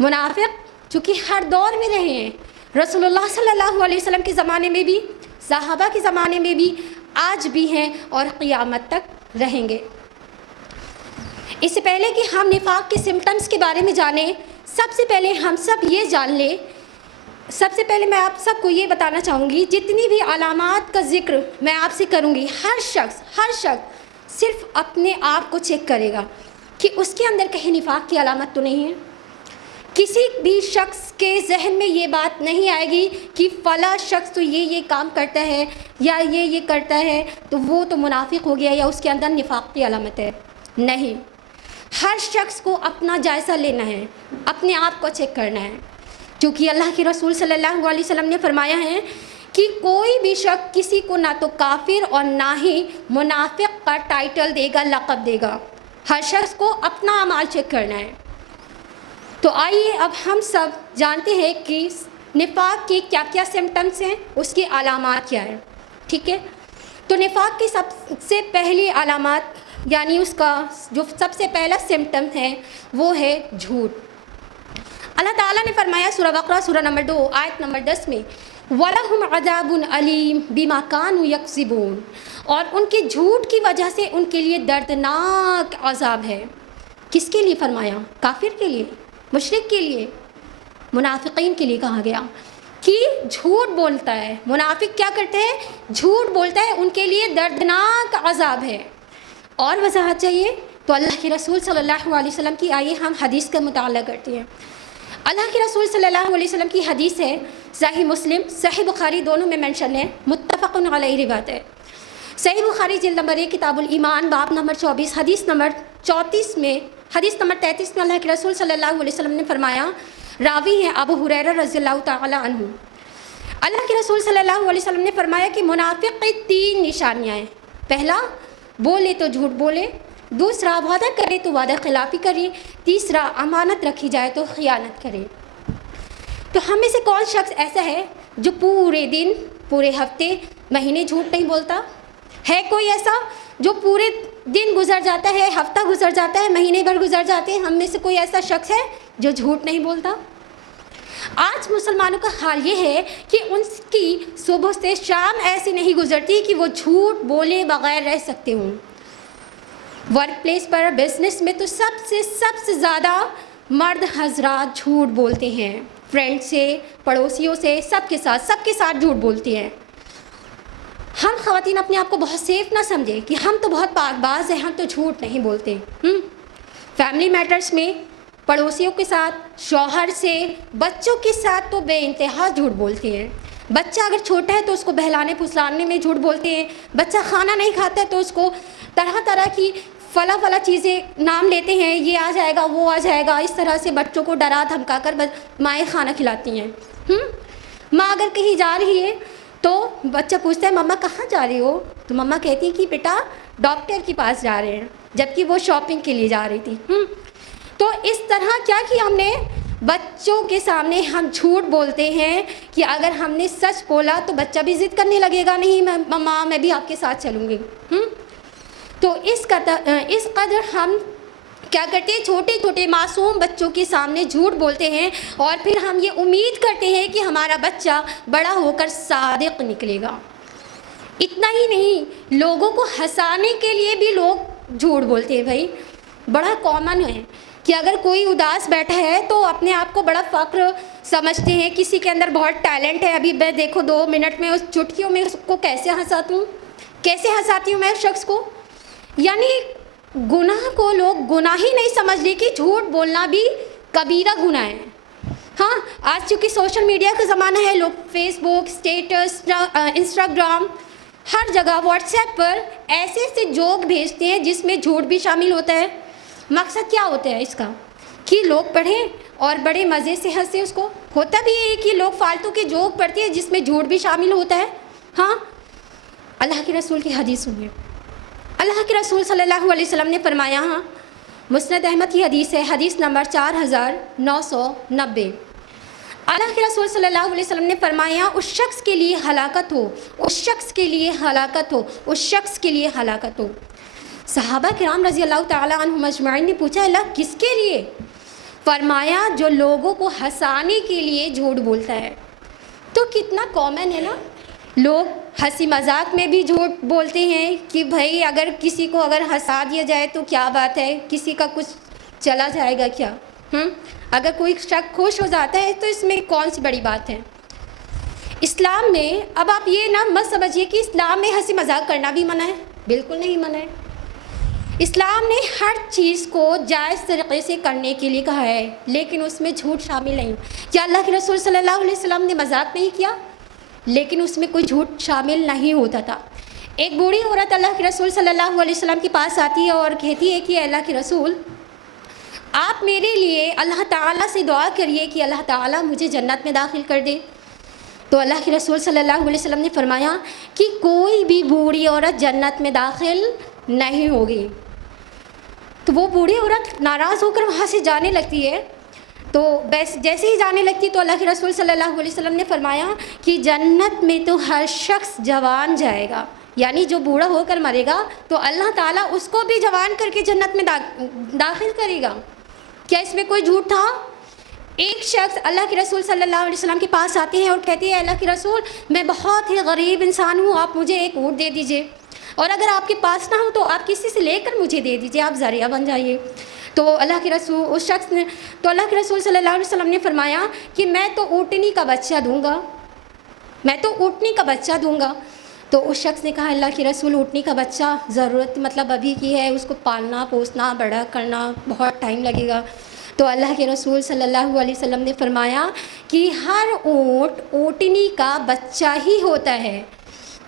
منافق چونکہ ہر دور میں رہے ہیں، رسول اللہ صلی اللہ علیہ وسلم کے زمانے میں بھی، صحابہ کے زمانے میں بھی، آج بھی ہیں اور قیامت تک رہیں گے۔ اس سے پہلے کہ ہم نفاق کے سمٹمز کے بارے میں جانیں، سب سے پہلے ہم سب یہ جان لیں، سب سے پہلے میں آپ سب کو یہ بتانا چاہوں گی جتنی بھی علامات کا ذکر میں آپ سے کروں گی، ہر شخص صرف اپنے آپ کو چیک کرے گا کہ اس کے اندر کہیں نفاق کی علامت تو نہیں ہے۔ کسی بھی شخص کے ذہن میں یہ بات نہیں آئے گی کہ فلاں شخص تو یہ کام کرتا ہے یا یہ کرتا ہے تو وہ تو منافق ہو گیا یا اس کے اندر نفاق کی علامت ہے۔ نہیں، ہر شخص کو اپنا جائزہ لینا ہے، اپنے آپ کو چیک کرنا ہے، کیونکہ اللہ کے رسول صلی اللہ علیہ وسلم نے فرمایا ہے کہ کوئی بھی شخص کسی کو نہ تو کافر اور نہ ہی منافق کا ٹائٹل دے گا، لقب دے گا۔ ہر شخص کو اپنا اعمال چیک کرنا ہے۔ تو آئیے اب ہم سب جانتے ہیں کہ نفاق کے کیا کیا سمٹمز ہیں، اس کی علامات کیا ہے، ٹھیک ہے؟ تو نفاق کی سب سے پہلی علامات یعنی اس کا جو سب سے پہلا سمٹم ہے وہ ہے جھوٹ۔ اللہ تعالیٰ نے فرمایا سورہ بقرہ سورہ نمبر 2 آیت نمبر 10 میں وَلَهُمْ عَذَابٌ عَلِيمٌ بِمَا كَانُوا يَكْذِبُونَ، اور ان کے جھوٹ کی وجہ سے ان کے لیے دردناک عذاب ہے۔ کس کے لیے فرمایا؟ کافر کے لیے، مشرک کے لیے، منافقین کے لیے کہا گیا کہ جھوٹ بولتا ہے۔ منافق کیا کرتے ہیں؟ جھوٹ بولتا ہے، ان کے لیے دردناک عذاب ہے۔ اور وضاحت چاہیے تو اللہ کے رسول صلی اللہ علیہ وسلم کی آئیے ہم حدیث کا مطالعہ کرتے ہیں۔ اللہ کے رسول صلی اللہ علیہ وسلم کی حدیث ہے، صحیح مسلم صحیح بخاری دونوں میں منشن ہے، متفق علیہ روایت ہے۔ صحیح بخاری جلد نمبر 1 کتاب الایمان باب نمبر 24 حدیث نمبر 34 میں، حدیث نمبر 33 میں اللہ کے رسول صلی اللہ علیہ وسلم نے فرمایا، راوی ہیں ابو ہریرہ رضی اللہ تعالی عنہ، اللہ کے رسول صلی اللہ علیہ وسلم نے فرمایا کہ منافق کی 3 نشانیاں ہیں۔ پہلا، بولے تو جھوٹ بولے، دوسرا وعدہ کرے تو وعدہ خلافی کرے، تیسرا امانت رکھی جائے تو خیانت کرے۔ تو ہم میں سے کون شخص ایسا ہے جو پورے دن، پورے ہفتے، مہینے جھوٹ نہیں بولتا؟ ہے کوئی ایسا جو پورے دن گزر جاتا ہے، ہفتہ گزر جاتا ہے، مہینے بھر گزر جاتے ہیں، ہم میں سے کوئی ایسا شخص ہے جو جھوٹ نہیں بولتا؟ آج مسلمانوں کا حال یہ ہے کہ ان کی صبح سے شام ایسی نہیں گزرتی کہ وہ جھوٹ بولے بغیر رہ سکتے ہوں۔ ورک پلیس پر، بزنس میں تو سب سے زیادہ مرد حضرات جھوٹ بولتے ہیں، فرینڈ سے، پڑوسیوں سے، سب کے ساتھ جھوٹ بولتے ہیں۔ ہم خواتین اپنے آپ کو بہت سیف نہ سمجھیں کہ ہم تو بہت پاک باز ہیں، ہم تو جھوٹ نہیں بولتے۔ فیملی میٹرز میں پڑوسیوں کے ساتھ، شوہر سے، بچوں کے ساتھ تو بے انتہا جھوٹ بولتے ہیں۔ بچہ اگر چھوٹا ہے تو اس کو بہلانے پھسلانے میں جھوٹ بولتے ہیں، بچہ کھانا نہیں کھاتا ہے تو اس کو طرح کی فلاں چیزیں نام لیتے ہیں، یہ آ جائے گا، وہ آ جائے گا، اس طرح سے بچوں کو ڈرا دھمکا کر مائیں کھانا کھلاتی ہیں۔ ماں اگر کہیں جا رہی ہے تو بچہ پوچھتا ہے مما کہاں جا رہی ہو؟ تو مما کہتی ہے کہ بیٹا ڈاکٹر کے پاس جا رہے ہیں، جبکہ وہ شاپنگ کے لیے جا رہی تھی۔ تو اس طرح کیا کہ ہم نے بچوں کے سامنے ہم جھوٹ بولتے ہیں کہ اگر ہم نے سچ بولا تو بچہ بھی ضد کرنے لگے گا، نہیں مما میں بھی آپ کے ساتھ چلوں گی۔ تو اس قدر ہم کیا کرتے ہیں، چھوٹے معصوم بچوں کے سامنے جھوٹ بولتے ہیں، اور پھر ہم یہ امید کرتے ہیں کہ ہمارا بچہ بڑا ہو کر صادق نکلے گا۔ اتنا ہی نہیں، لوگوں کو ہنسانے کے لیے بھی لوگ جھوٹ بولتے ہیں۔ بھائی بڑا کامن ہے کہ اگر کوئی اداس بیٹھا ہے تو اپنے آپ کو بڑا فخر سمجھتے ہیں، کسی کے اندر بہت ٹیلنٹ ہے، ابھی میں دیکھو 2 منٹ میں اس چٹکیوں میں اس کو کیسے ہنساتی ہوں میں اس شخص کو۔ یعنی گناہ کو لوگ گناہ ہی نہیں سمجھ لے کہ جھوٹ بولنا بھی کبیرہ گناہ ہے۔ ہاں، آج چونکہ سوشل میڈیا کا زمانہ ہے، لوگ فیس بک، اسٹیٹس، انسٹاگرام، ہر جگہ واٹس ایپ پر ایسے جوک بھیجتے ہیں جس میں جھوٹ بھی شامل ہوتا ہے۔ مقصد کیا ہوتا ہے اس کا کہ لوگ پڑھیں اور بڑے مزے سے ہنسیں اس کو۔ ہوتا بھی ہے کہ لوگ فالتو کے جوک پڑھتے ہیں جس میں جھوٹ بھی شامل ہوتا ہے۔ ہاں، اللہ کے رسول کی حدیث سنیے۔ اللہ کے رسول صلی اللہ علیہ وسلم نے فرمایا، ہاں مسند احمد کی حدیث ہے، حدیث نمبر 4990، اللہ کے رسول صلی اللہ علیہ وسلم نے فرمایا، اس شخص کے لیے ہلاکت ہو، اس شخص کے لیے ہلاکت ہو، اس شخص کے لیے ہلاکت ہو۔ صحابہ کرام رضی اللہ تعالی عنہم اجمعین نے پوچھا، اللہ کس کے لیے؟ فرمایا جو لوگوں کو ہنسانے کے لیے جھوٹ بولتا ہے۔ تو کتنا کامن ہے نا، لوگ ہنسی مذاق میں بھی جھوٹ بولتے ہیں کہ بھائی اگر کسی کو اگر ہنسا دیا جائے تو کیا بات ہے، کسی کا کچھ چلا جائے گا کیا؟ اگر کوئی شخص خوش ہو جاتا ہے تو اس میں کون سی بڑی بات ہے؟ اسلام میں، اب آپ یہ نہ مت سمجھیے کہ اسلام میں ہنسی مذاق کرنا بھی منع ہے، بالکل نہیں منع ہے۔ اسلام نے ہر چیز کو جائز طریقے سے کرنے کے لیے کہا ہے، لیکن اس میں جھوٹ شامل نہیں۔ کیا اللہ کے رسول صلی اللہ علیہ وسلم نے مذاق نہیں کیا؟ لیکن اس میں کوئی جھوٹ شامل نہیں ہوتا تھا۔ ایک بوڑھی عورت اللہ کے رسول صلی اللہ علیہ وسلم کے پاس آتی ہے اور کہتی ہے کہ اللہ کے رسول، آپ میرے لیے اللہ تعالیٰ سے دعا کریے کہ اللہ تعالیٰ مجھے جنت میں داخل کر دے۔ تو اللہ کے رسول صلی اللہ علیہ وسلم نے فرمایا کہ کوئی بھی بوڑھی عورت جنت میں داخل نہیں ہوگی۔ تو وہ بوڑھی عورت ناراض ہو کر وہاں سے جانے لگتی ہے۔ تو جیسے ہی جانے لگتی تو اللہ کے رسول صلی اللہ علیہ وسلم نے فرمایا کہ جنت میں تو ہر شخص جوان جائے گا، یعنی جو بوڑھا ہو کر مرے گا تو اللہ تعالیٰ اس کو بھی جوان کر کے جنت میں داخل کرے گا۔ کیا اس میں کوئی جھوٹ تھا؟ ایک شخص اللہ کے رسول صلی اللہ علیہ وسلم کے پاس آتے ہیں اور کہتے ہیں، اللہ کے رسول میں بہت ہی غریب انسان ہوں، آپ مجھے ایک اونٹ دے دیجئے، اور اگر آپ کے پاس نہ ہو تو آپ کسی سے لے کر مجھے دے دیجئے، آپ ذریعہ بن جائیے۔ تو اللہ کے رسول صلی اللہ علیہ وسلم نے فرمایا کہ میں تو اونٹنی کا بچہ دوں گا، میں تو اونٹنی کا بچہ دوں گا۔ تو اس شخص نے کہا، اللہ کے رسول اونٹنی کا بچہ ضرورت مطلب ابھی کی ہے، اس کو پالنا پوسنا بڑا کرنا بہت ٹائم لگے گا، تو اللہ کے رسول صلی اللہ علیہ وسلم نے فرمایا کہ ہر اونٹ اونٹنی کا بچہ ہی ہوتا ہے،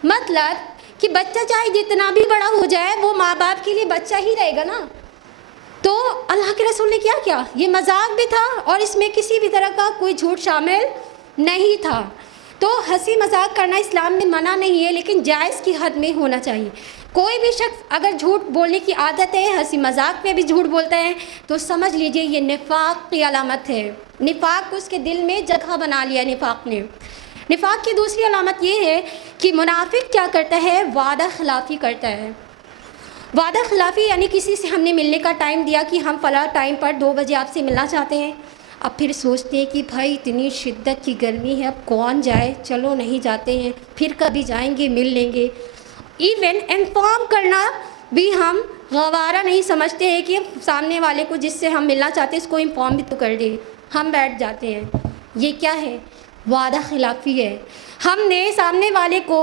مطلب کہ بچہ چاہے جتنا بھی بڑا ہو جائے وہ ماں باپ کے لیے بچہ ہی رہے گا نا۔ تو اللہ کے رسول نے کیا یہ مذاق بھی تھا اور اس میں کسی بھی طرح کا کوئی جھوٹ شامل نہیں تھا۔ تو ہنسی مذاق کرنا اسلام میں منع نہیں ہے، لیکن جائز کی حد میں ہونا چاہیے۔ کوئی بھی شخص اگر جھوٹ بولنے کی عادت ہے، ہنسی مذاق میں بھی جھوٹ بولتا ہے، تو سمجھ لیجئے یہ نفاق کی علامت ہے۔ نفاق اس کے دل میں جگہ بنا لیا نفاق نے۔ نفاق کی دوسری علامت یہ ہے کہ منافق کیا کرتا ہے؟ وعدہ خلافی کرتا ہے۔ وعدہ خلافی یعنی کسی سے ہم نے ملنے کا ٹائم دیا کہ ہم فلاں ٹائم پر 2 بجے آپ سے ملنا چاہتے ہیں، اب پھر سوچتے ہیں کہ بھائی اتنی شدت کی گرمی ہے، اب کون جائے، چلو نہیں جاتے ہیں، پھر کبھی جائیں گے، مل لیں گے۔ ایون انفارم کرنا بھی ہم گوارا نہیں سمجھتے ہیں کہ سامنے والے کو جس سے ہم ملنا چاہتے ہیں اس کو انفارم بھی تو کر دیں، ہم بیٹھ جاتے ہیں۔ یہ کیا ہے؟ وعدہ خلافی ہے۔ ہم نے سامنے والے کو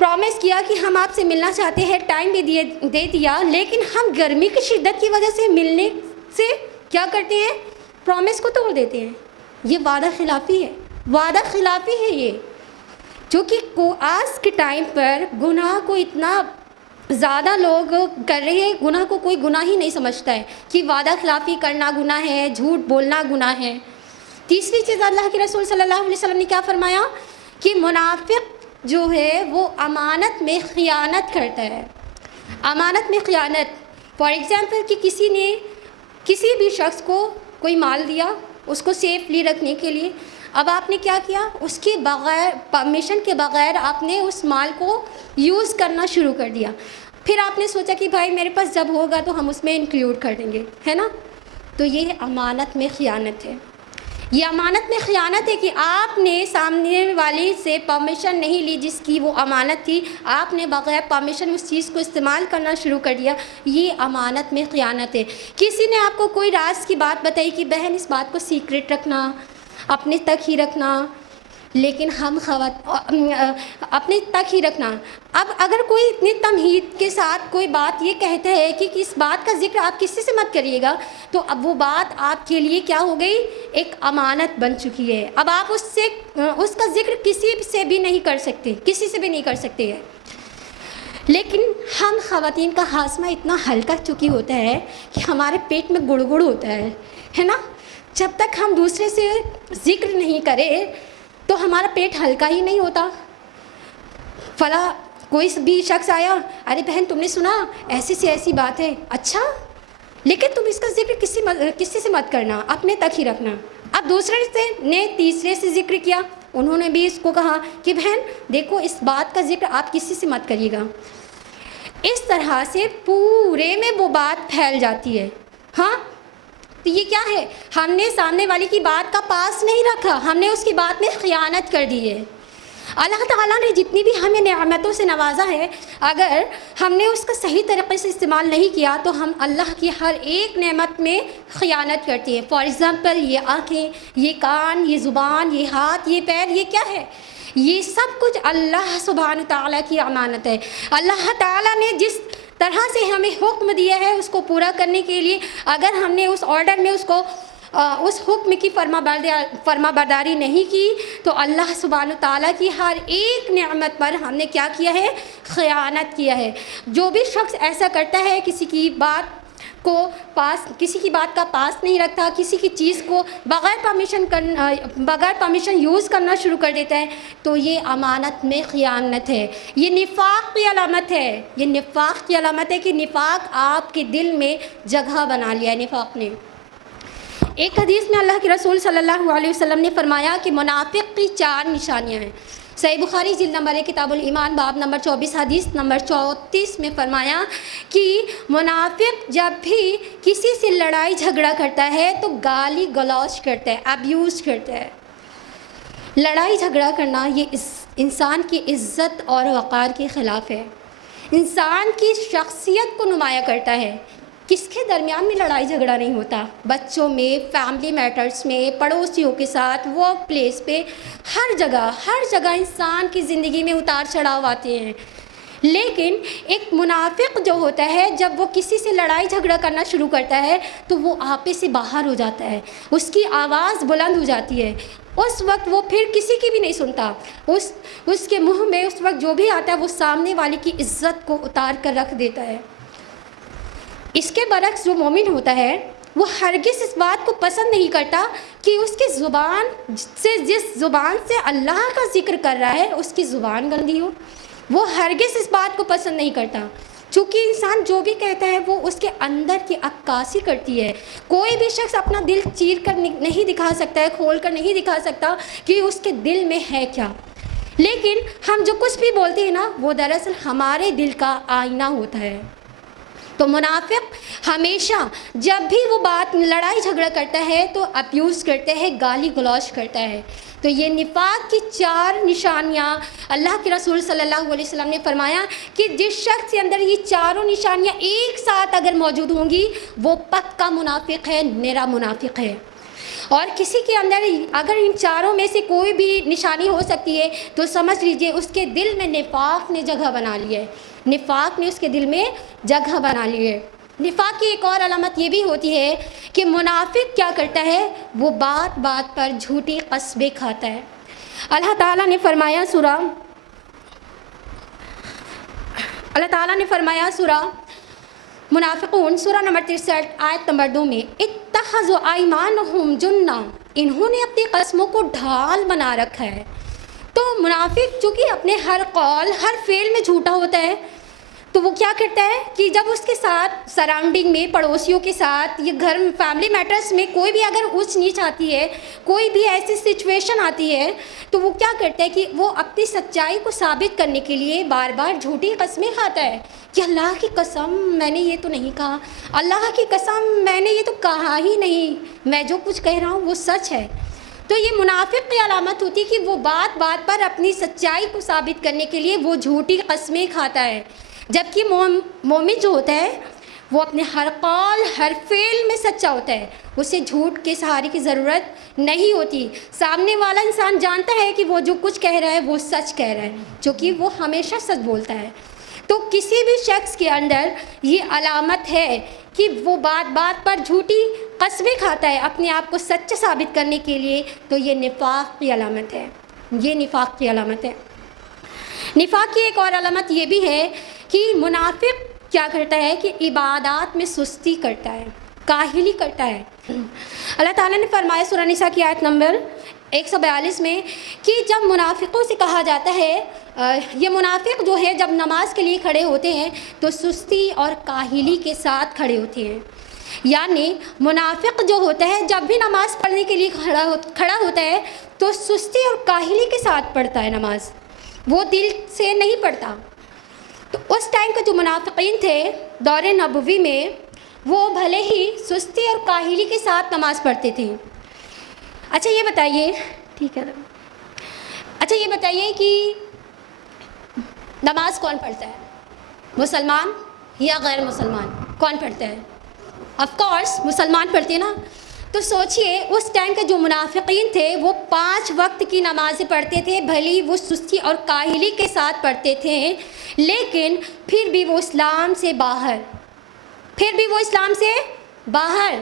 پرومس کیا کہ ہم آپ سے ملنا چاہتے ہیں، ٹائم بھی دے دیا، لیکن ہم گرمی کی شدت کی وجہ سے ملنے سے کیا کرتے ہیں؟ پرومس کو توڑ دیتے ہیں۔ یہ وعدہ خلافی ہے، وعدہ خلافی ہے یہ، جو کہ آج کے ٹائم پر گناہ کو اتنا زیادہ لوگ کر رہے ہیں، گناہ کو کوئی گناہ ہی نہیں سمجھتا ہے کہ وعدہ خلافی کرنا گناہ ہے، جھوٹ بولنا گناہ ہے۔ تیسری چیز اللہ کے رسول صلی اللہ علیہ وسلم نے کیا فرمایا کہ منافق جو ہے وہ امانت میں خیانت کرتا ہے۔ امانت میں خیانت، فار ایگزامپل کہ کسی نے کسی بھی شخص کو کوئی مال دیا اس کو سیفلی رکھنے کے لیے، اب آپ نے کیا کیا؟ اس کے بغیر، پرمیشن کے بغیر آپ نے اس مال کو یوز کرنا شروع کر دیا۔ پھر آپ نے سوچا کہ بھائی میرے پاس جب ہوگا تو ہم اس میں انکلیوڈ کر دیں گے، ہے نا؟ تو یہ امانت میں خیانت ہے۔ یہ امانت میں خیانت ہے کہ آپ نے سامنے والی سے پرمیشن نہیں لی جس کی وہ امانت تھی، آپ نے بغیر پرمیشن اس چیز کو استعمال کرنا شروع کر دیا، یہ امانت میں خیانت ہے۔ کسی نے آپ کو کوئی راز کی بات بتائی کہ بہن اس بات کو سیکرٹ رکھنا، اپنے تک ہی رکھنا، لیکن ہم اپنے تک ہی رکھنا۔ اب اگر کوئی اتنی تمہید کے ساتھ کوئی بات یہ کہتا ہے کہ اس بات کا ذکر آپ کسی سے مت کریے گا، تو اب وہ بات آپ کے لیے کیا ہو گئی؟ ایک امانت بن چکی ہے۔ اب آپ اس کا ذکر کسی سے بھی نہیں کر سکتے، کسی سے بھی نہیں کر سکتے ہیں۔ لیکن ہم خواتین کا ہاضمہ اتنا ہلکا چکی ہوتا ہے کہ ہمارے پیٹ میں گڑ گڑ ہوتا ہے نا؟ جب تک ہم دوسرے سے ذکر نہیں کریں تو ہمارا پیٹ ہلکا ہی نہیں ہوتا۔ فلاں کوئی بھی شخص آیا، ارے بہن تم نے سنا ایسی سے ایسی بات ہے، اچھا لیکن تم اس کا ذکر کسی سے مت کرنا، اپنے تک ہی رکھنا۔ اب دوسرے نے تیسرے سے ذکر کیا، انہوں نے بھی اس کو کہا کہ بہن دیکھو اس بات کا ذکر آپ کسی سے مت کریے گا۔ اس طرح سے پورے میں وہ بات پھیل جاتی ہے۔ ہاں تو یہ کیا ہے؟ ہم نے سامنے والی کی بات کا پاس نہیں رکھا، ہم نے اس کی بات میں خیانت کر دی ہے۔ اللہ تعالیٰ نے جتنی بھی ہمیں نعمتوں سے نوازا ہے، اگر ہم نے اس کا صحیح طریقے سے استعمال نہیں کیا تو ہم اللہ کی ہر ایک نعمت میں خیانت کرتے ہیں۔ فار ایگزامپل یہ آنکھیں، یہ کان، یہ زبان، یہ ہاتھ، یہ پیر، یہ کیا ہے؟ یہ سب کچھ اللہ سبحانہ تعالیٰ کی امانت ہے۔ اللہ تعالیٰ نے جس طرح سے ہمیں حکم دیا ہے اس کو پورا کرنے کے لیے، اگر ہم نے اس آرڈر میں اس حکم کی فرما برداری نہیں کی تو اللہ سبحانہ تعالیٰ کی ہر ایک نعمت پر ہم نے کیا کیا ہے؟ خیانت کیا ہے۔ جو بھی شخص ایسا کرتا ہے، کسی کی بات کا پاس نہیں رکھتا، کسی کی چیز کو بغیر پرمیشن یوز کرنا شروع کر دیتا ہے، تو یہ امانت میں خیانت ہے۔ یہ نفاق کی علامت ہے، یہ نفاق کی علامت ہے کہ نفاق آپ کے دل میں جگہ بنا لیا ہے نفاق نے۔ ایک حدیث میں اللہ کے رسول صلی اللہ علیہ وسلم نے فرمایا کہ منافق کی 4 نشانیاں ہیں۔ صحیح بخاری جلد نمبر 1 کتاب الایمان باب نمبر 24 حدیث نمبر 34 میں فرمایا کہ منافق جب بھی کسی سے لڑائی جھگڑا کرتا ہے تو گالی گلوچ کرتا ہے، ابیوز کرتا ہے۔ لڑائی جھگڑا کرنا یہ انسان کی عزت اور وقار کے خلاف ہے، انسان کی شخصیت کو نمایاں کرتا ہے۔ کس کے درمیان میں لڑائی جھگڑا نہیں ہوتا؟ بچوں میں، فیملی میٹرز میں، پڑوسیوں کے ساتھ، ورک پلیس پہ، ہر جگہ انسان کی زندگی میں اتار چڑھاؤ آتے ہیں، لیکن ایک منافق جو ہوتا ہے جب وہ کسی سے لڑائی جھگڑا کرنا شروع کرتا ہے تو وہ آپے سے باہر ہو جاتا ہے، اس کی آواز بلند ہو جاتی ہے، اس وقت وہ پھر کسی کی بھی نہیں سنتا، اس کے منہ میں اس وقت جو بھی آتا ہے وہ سامنے والے کی عزت کو اتار کر رکھ دیتا ہے۔ اس کے برعکس جو مومن ہوتا ہے وہ ہرگز اس بات کو پسند نہیں کرتا کہ اس کی زبان سے، جس زبان سے اللہ کا ذکر کر رہا ہے، اس کی زبان گندی ہو۔ وہ ہرگز اس بات کو پسند نہیں کرتا، چونکہ انسان جو بھی کہتا ہے وہ اس کے اندر کی عکاسی کرتی ہے۔ کوئی بھی شخص اپنا دل چیر کر نہیں دکھا سکتا ہے، کھول کر نہیں دکھا سکتا کہ اس کے دل میں ہے کیا، لیکن ہم جو کچھ بھی بولتے ہیں نا وہ دراصل ہمارے دل کا آئینہ ہوتا ہے۔ تو منافق ہمیشہ جب بھی وہ بات لڑائی جھگڑا کرتا ہے تو ابیوز کرتا ہے، گالی گلوچ کرتا ہے۔ تو یہ نفاق کی 4 نشانیاں اللہ کے رسول صلی اللہ علیہ وسلم نے فرمایا کہ جس شخص کے اندر یہ چاروں نشانیاں ایک ساتھ اگر موجود ہوں گی وہ پکا منافق ہے، نرا منافق ہے۔ اور کسی کے اندر اگر ان چاروں میں سے کوئی بھی نشانی ہو سکتی ہے تو سمجھ لیجئے اس کے دل میں نفاق نے جگہ بنا لی ہے، نفاق نے اس کے دل میں جگہ بنا لی ہے۔ نفاق کی ایک اور علامت یہ بھی ہوتی ہے کہ منافق کیا کرتا ہے، وہ بات بات پر جھوٹی قسمیں کھاتا ہے۔ اللہ تعالیٰ نے فرمایا سورہ منافقون سورہ نمبر 63 آیت نمبر 2 میں اتخذوا ایمانہم جنہ، انہوں نے اپنی قسموں کو ڈھال بنا رکھا ہے۔ تو منافق چونکہ اپنے ہر قول ہر فعل میں جھوٹا ہوتا ہے تو وہ کیا کرتا ہے کہ جب اس کے ساتھ سراؤنڈنگ میں، پڑوسیوں کے ساتھ، یہ گھر فیملی میٹرز میں کوئی بھی اگر اونچ نیچ آتی ہے، کوئی بھی ایسی سچویشن آتی ہے تو وہ کیا کرتا ہے کہ وہ اپنی سچائی کو ثابت کرنے کے لیے بار بار جھوٹی قسمیں کھاتا ہے کہ اللہ کی قسم میں نے یہ تو نہیں کہا، اللہ کی قسم میں نے یہ تو کہا ہی نہیں، میں جو کچھ کہہ رہا ہوں وہ سچ ہے۔ تو یہ منافق کی علامت ہوتی ہے کہ وہ بات بات پر اپنی سچائی کو ثابت کرنے کے لیے وہ جھوٹی قسمیں کھاتا ہے، جبکہ مومن جو ہوتا ہے وہ اپنے ہر قول ہر فعل میں سچا ہوتا ہے، اسے جھوٹ کے سہارے کی ضرورت نہیں ہوتی۔ سامنے والا انسان جانتا ہے کہ وہ جو کچھ کہہ رہا ہے وہ سچ کہہ رہا ہے، چونکہ وہ ہمیشہ سچ بولتا ہے۔ تو کسی بھی شخص کے اندر یہ علامت ہے کہ وہ بات بات پر جھوٹی قسمیں کھاتا ہے اپنے آپ کو سچ ثابت کرنے کے لیے، تو یہ نفاق کی علامت ہے، یہ نفاق کی علامت ہے۔ نفاق کی ایک اور علامت یہ بھی ہے کہ منافق کیا کرتا ہے کہ عبادات میں سستی کرتا ہے، کاہلی کرتا ہے۔ اللہ تعالیٰ نے فرمایا سورہ نساء کی آیت نمبر 142 میں کہ جب منافقوں سے کہا جاتا ہے، یہ منافق جو ہے جب نماز کے لیے کھڑے ہوتے ہیں تو سستی اور کاہلی کے ساتھ کھڑے ہوتے ہیں، یعنی منافق جو ہوتا ہے جب بھی نماز پڑھنے کے لیے کھڑا ہوتا ہے تو سستی اور کاہلی کے ساتھ پڑھتا ہے نماز، وہ دل سے نہیں پڑھتا۔ تو اس ٹائم کے جو منافقین تھے دور نبوی میں وہ بھلے ہی سستی اور کاہلی کے ساتھ نماز پڑھتے تھے۔ اچھا یہ بتائیے، ٹھیک ہے، اچھا یہ بتائیے کہ نماز کون پڑھتا ہے، مسلمان یا غیر مسلمان؟ کون پڑھتا ہے؟ آف کورس مسلمان پڑھتے ہیں نا۔ تو سوچئے اس ٹائم کے جو منافقین تھے وہ 5 وقت کی نمازیں پڑھتے تھے، بھلی وہ سستی اور کاہلی کے ساتھ پڑھتے تھے، لیکن پھر بھی وہ اسلام سے باہر،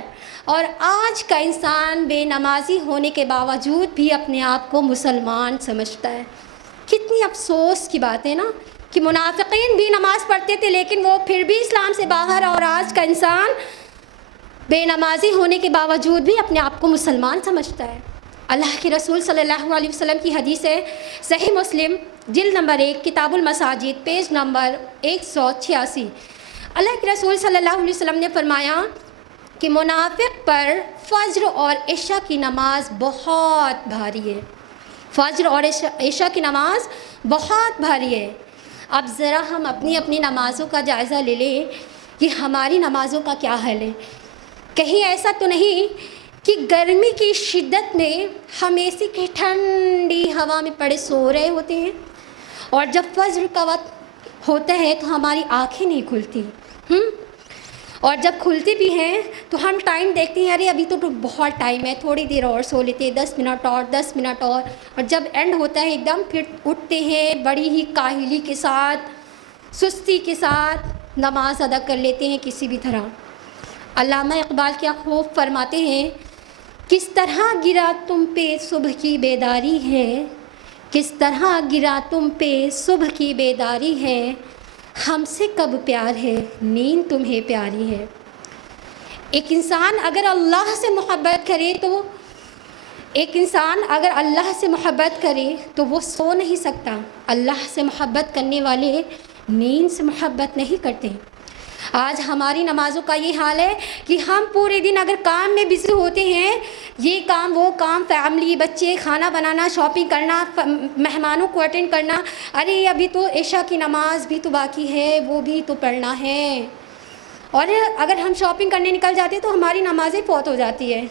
اور آج کا انسان بے نمازی ہونے کے باوجود بھی اپنے آپ کو مسلمان سمجھتا ہے۔ کتنی افسوس کی بات ہے نا کہ منافقین بھی نماز پڑھتے تھے لیکن وہ پھر بھی اسلام سے باہر، اور آج کا انسان بے نمازی ہونے کے باوجود بھی اپنے آپ کو مسلمان سمجھتا ہے۔ اللہ کے رسول صلی اللہ علیہ وسلم کی حدیث ہے، صحیح مسلم جلد نمبر 1 کتاب المساجد پیج نمبر 186۔ اللہ کے رسول صلی اللہ علیہ وسلم نے فرمایا کہ منافق پر فجر اور عشاء کی نماز بہت بھاری ہے، فجر اور عشاء کی نماز بہت بھاری ہے۔ اب ذرا ہم اپنی نمازوں کا جائزہ لے لیں کہ ہماری نمازوں کا کیا حال ہے۔ کہیں ایسا تو نہیں کہ گرمی کی شدت میں ہم اے سی کی ٹھنڈی ہوا میں پڑے سو رہے ہوتے ہیں، اور جب فجر کا وقت ہوتا ہے تو ہماری آنکھیں نہیں کھلتی، اور جب کھلتی بھی ہیں تو ہم ٹائم دیکھتے ہیں، ارے ابھی تو بہت ٹائم ہے، تھوڑی دیر اور سو لیتے ہیں، 10 منٹ اور جب اینڈ ہوتا ہے ایک دم پھر اٹھتے ہیں بڑی ہی کاہلی کے ساتھ، سستی کے ساتھ نماز ادا کر لیتے ہیں کسی بھی طرح۔ علامہ اقبال کیا خوب فرماتے ہیں، کس طرح گرا تم پہ صبح کی بیداری ہے، کس طرح گرا تم پہ صبح کی بیداری ہے، ہم سے کب پیار ہے نیند تمہیں پیاری ہے۔ ایک انسان اگر اللہ سے محبت کرے تو وہ سو نہیں سکتا۔ اللہ سے محبت کرنے والے نیند سے محبت نہیں کرتے۔ آج ہماری نمازوں کا یہ حال ہے کہ ہم پورے دن اگر کام میں بزی ہوتے ہیں، یہ کام وہ کام، فیملی، بچے، کھانا بنانا، شاپنگ کرنا، مہمانوں کو اٹینڈ کرنا، ارے ابھی تو عشاء کی نماز بھی تو باقی ہے، وہ بھی تو پڑھنا ہے۔ اور اگر ہم شاپنگ کرنے نکل جاتے ہیں تو ہماری نمازیں فوت ہو جاتی ہے،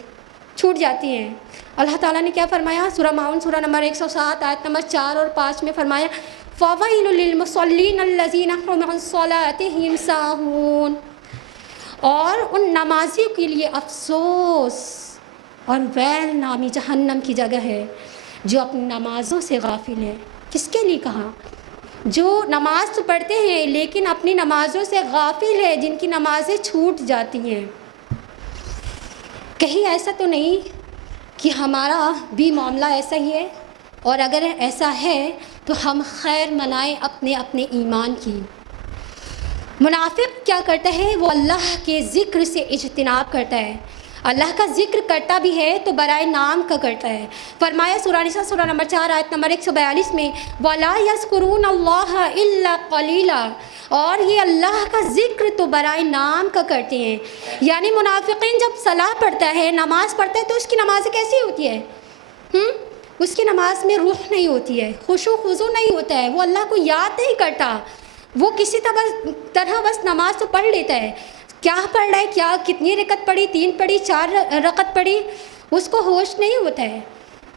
چھوٹ جاتی ہیں۔ اللہ تعالیٰ نے کیا فرمایا؟ سورہ ماؤن سورہ نمبر 107 آیت نمبر 4 اور 5 میں فرمایا فَوَيْلٌ لِّلْمُصَلِّينَ الَّذِينَ هُمْ عَنْ صَلَاتِهِمْ سَاهُونَ، اور ان نمازیوں کے لیے افسوس اور ویل نامی جہنم کی جگہ ہے جو اپنی نمازوں سے غافل ہے۔ کس کے لیے کہا؟ جو نماز تو پڑھتے ہیں لیکن اپنی نمازوں سے غافل ہے، جن کی نمازیں چھوٹ جاتی ہیں۔ کہیں ایسا تو نہیں کہ ہمارا بھی معاملہ ایسا ہی ہے؟ اور اگر ایسا ہے تو ہم خیر منائیں اپنے ایمان کی۔ منافق کیا کرتا ہے؟ وہ اللہ کے ذکر سے اجتناب کرتا ہے۔ اللہ کا ذکر کرتا بھی ہے تو برائے نام کا کرتا ہے۔ فرمایا سورہ نساء سورہ نمبر 4 آیت نمبر 142 میں وَلَا يَذْكُرُونَ اللَّهَ إِلَّا قَلِيلًا، اور یہ اللہ کا ذکر تو برائے نام کا کرتے ہیں۔ یعنی منافقین جب صلاح پڑھتا ہے، نماز پڑھتا ہے، تو اس کی نماز کیسی ہوتی ہے؟ اس کی نماز میں روح نہیں ہوتی ہے، خشوع خضوع نہیں ہوتا ہے، وہ اللہ کو یاد نہیں کرتا، وہ کسی طرح بس نماز تو پڑھ لیتا ہے۔ کیا پڑھ رہا ہے، کیا کتنی رکعت پڑھی، 3 پڑھی، 4 رکعت پڑھی، اس کو ہوش نہیں ہوتا ہے۔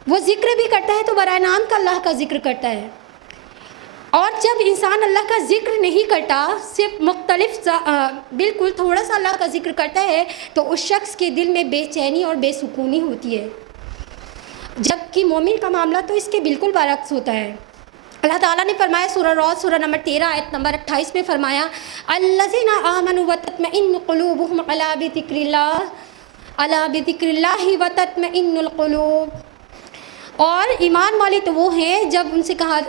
وہ ذکر بھی کرتا ہے تو برائے نام کا اللہ کا ذکر کرتا ہے۔ اور جب انسان اللہ کا ذکر نہیں کرتا، صرف مختلف بالکل تھوڑا سا اللہ کا ذکر کرتا ہے، تو اس شخص کے دل میں بے چینی اور بے سکونی ہوتی ہے، جبکہ مومن کا معاملہ تو اس کے بالکل برعکس ہوتا ہے۔ اللہ تعالیٰ نے فرمایا سورہ رعد سورہ نمبر 13 آیت نمبر 28 میں فرمایا الذین آمنوا وتطمئن قلوبهم الا بذکر اللہ وتطمئن القلوب، اور ایمان والے تو وہ ہیں جب ان سے کہا،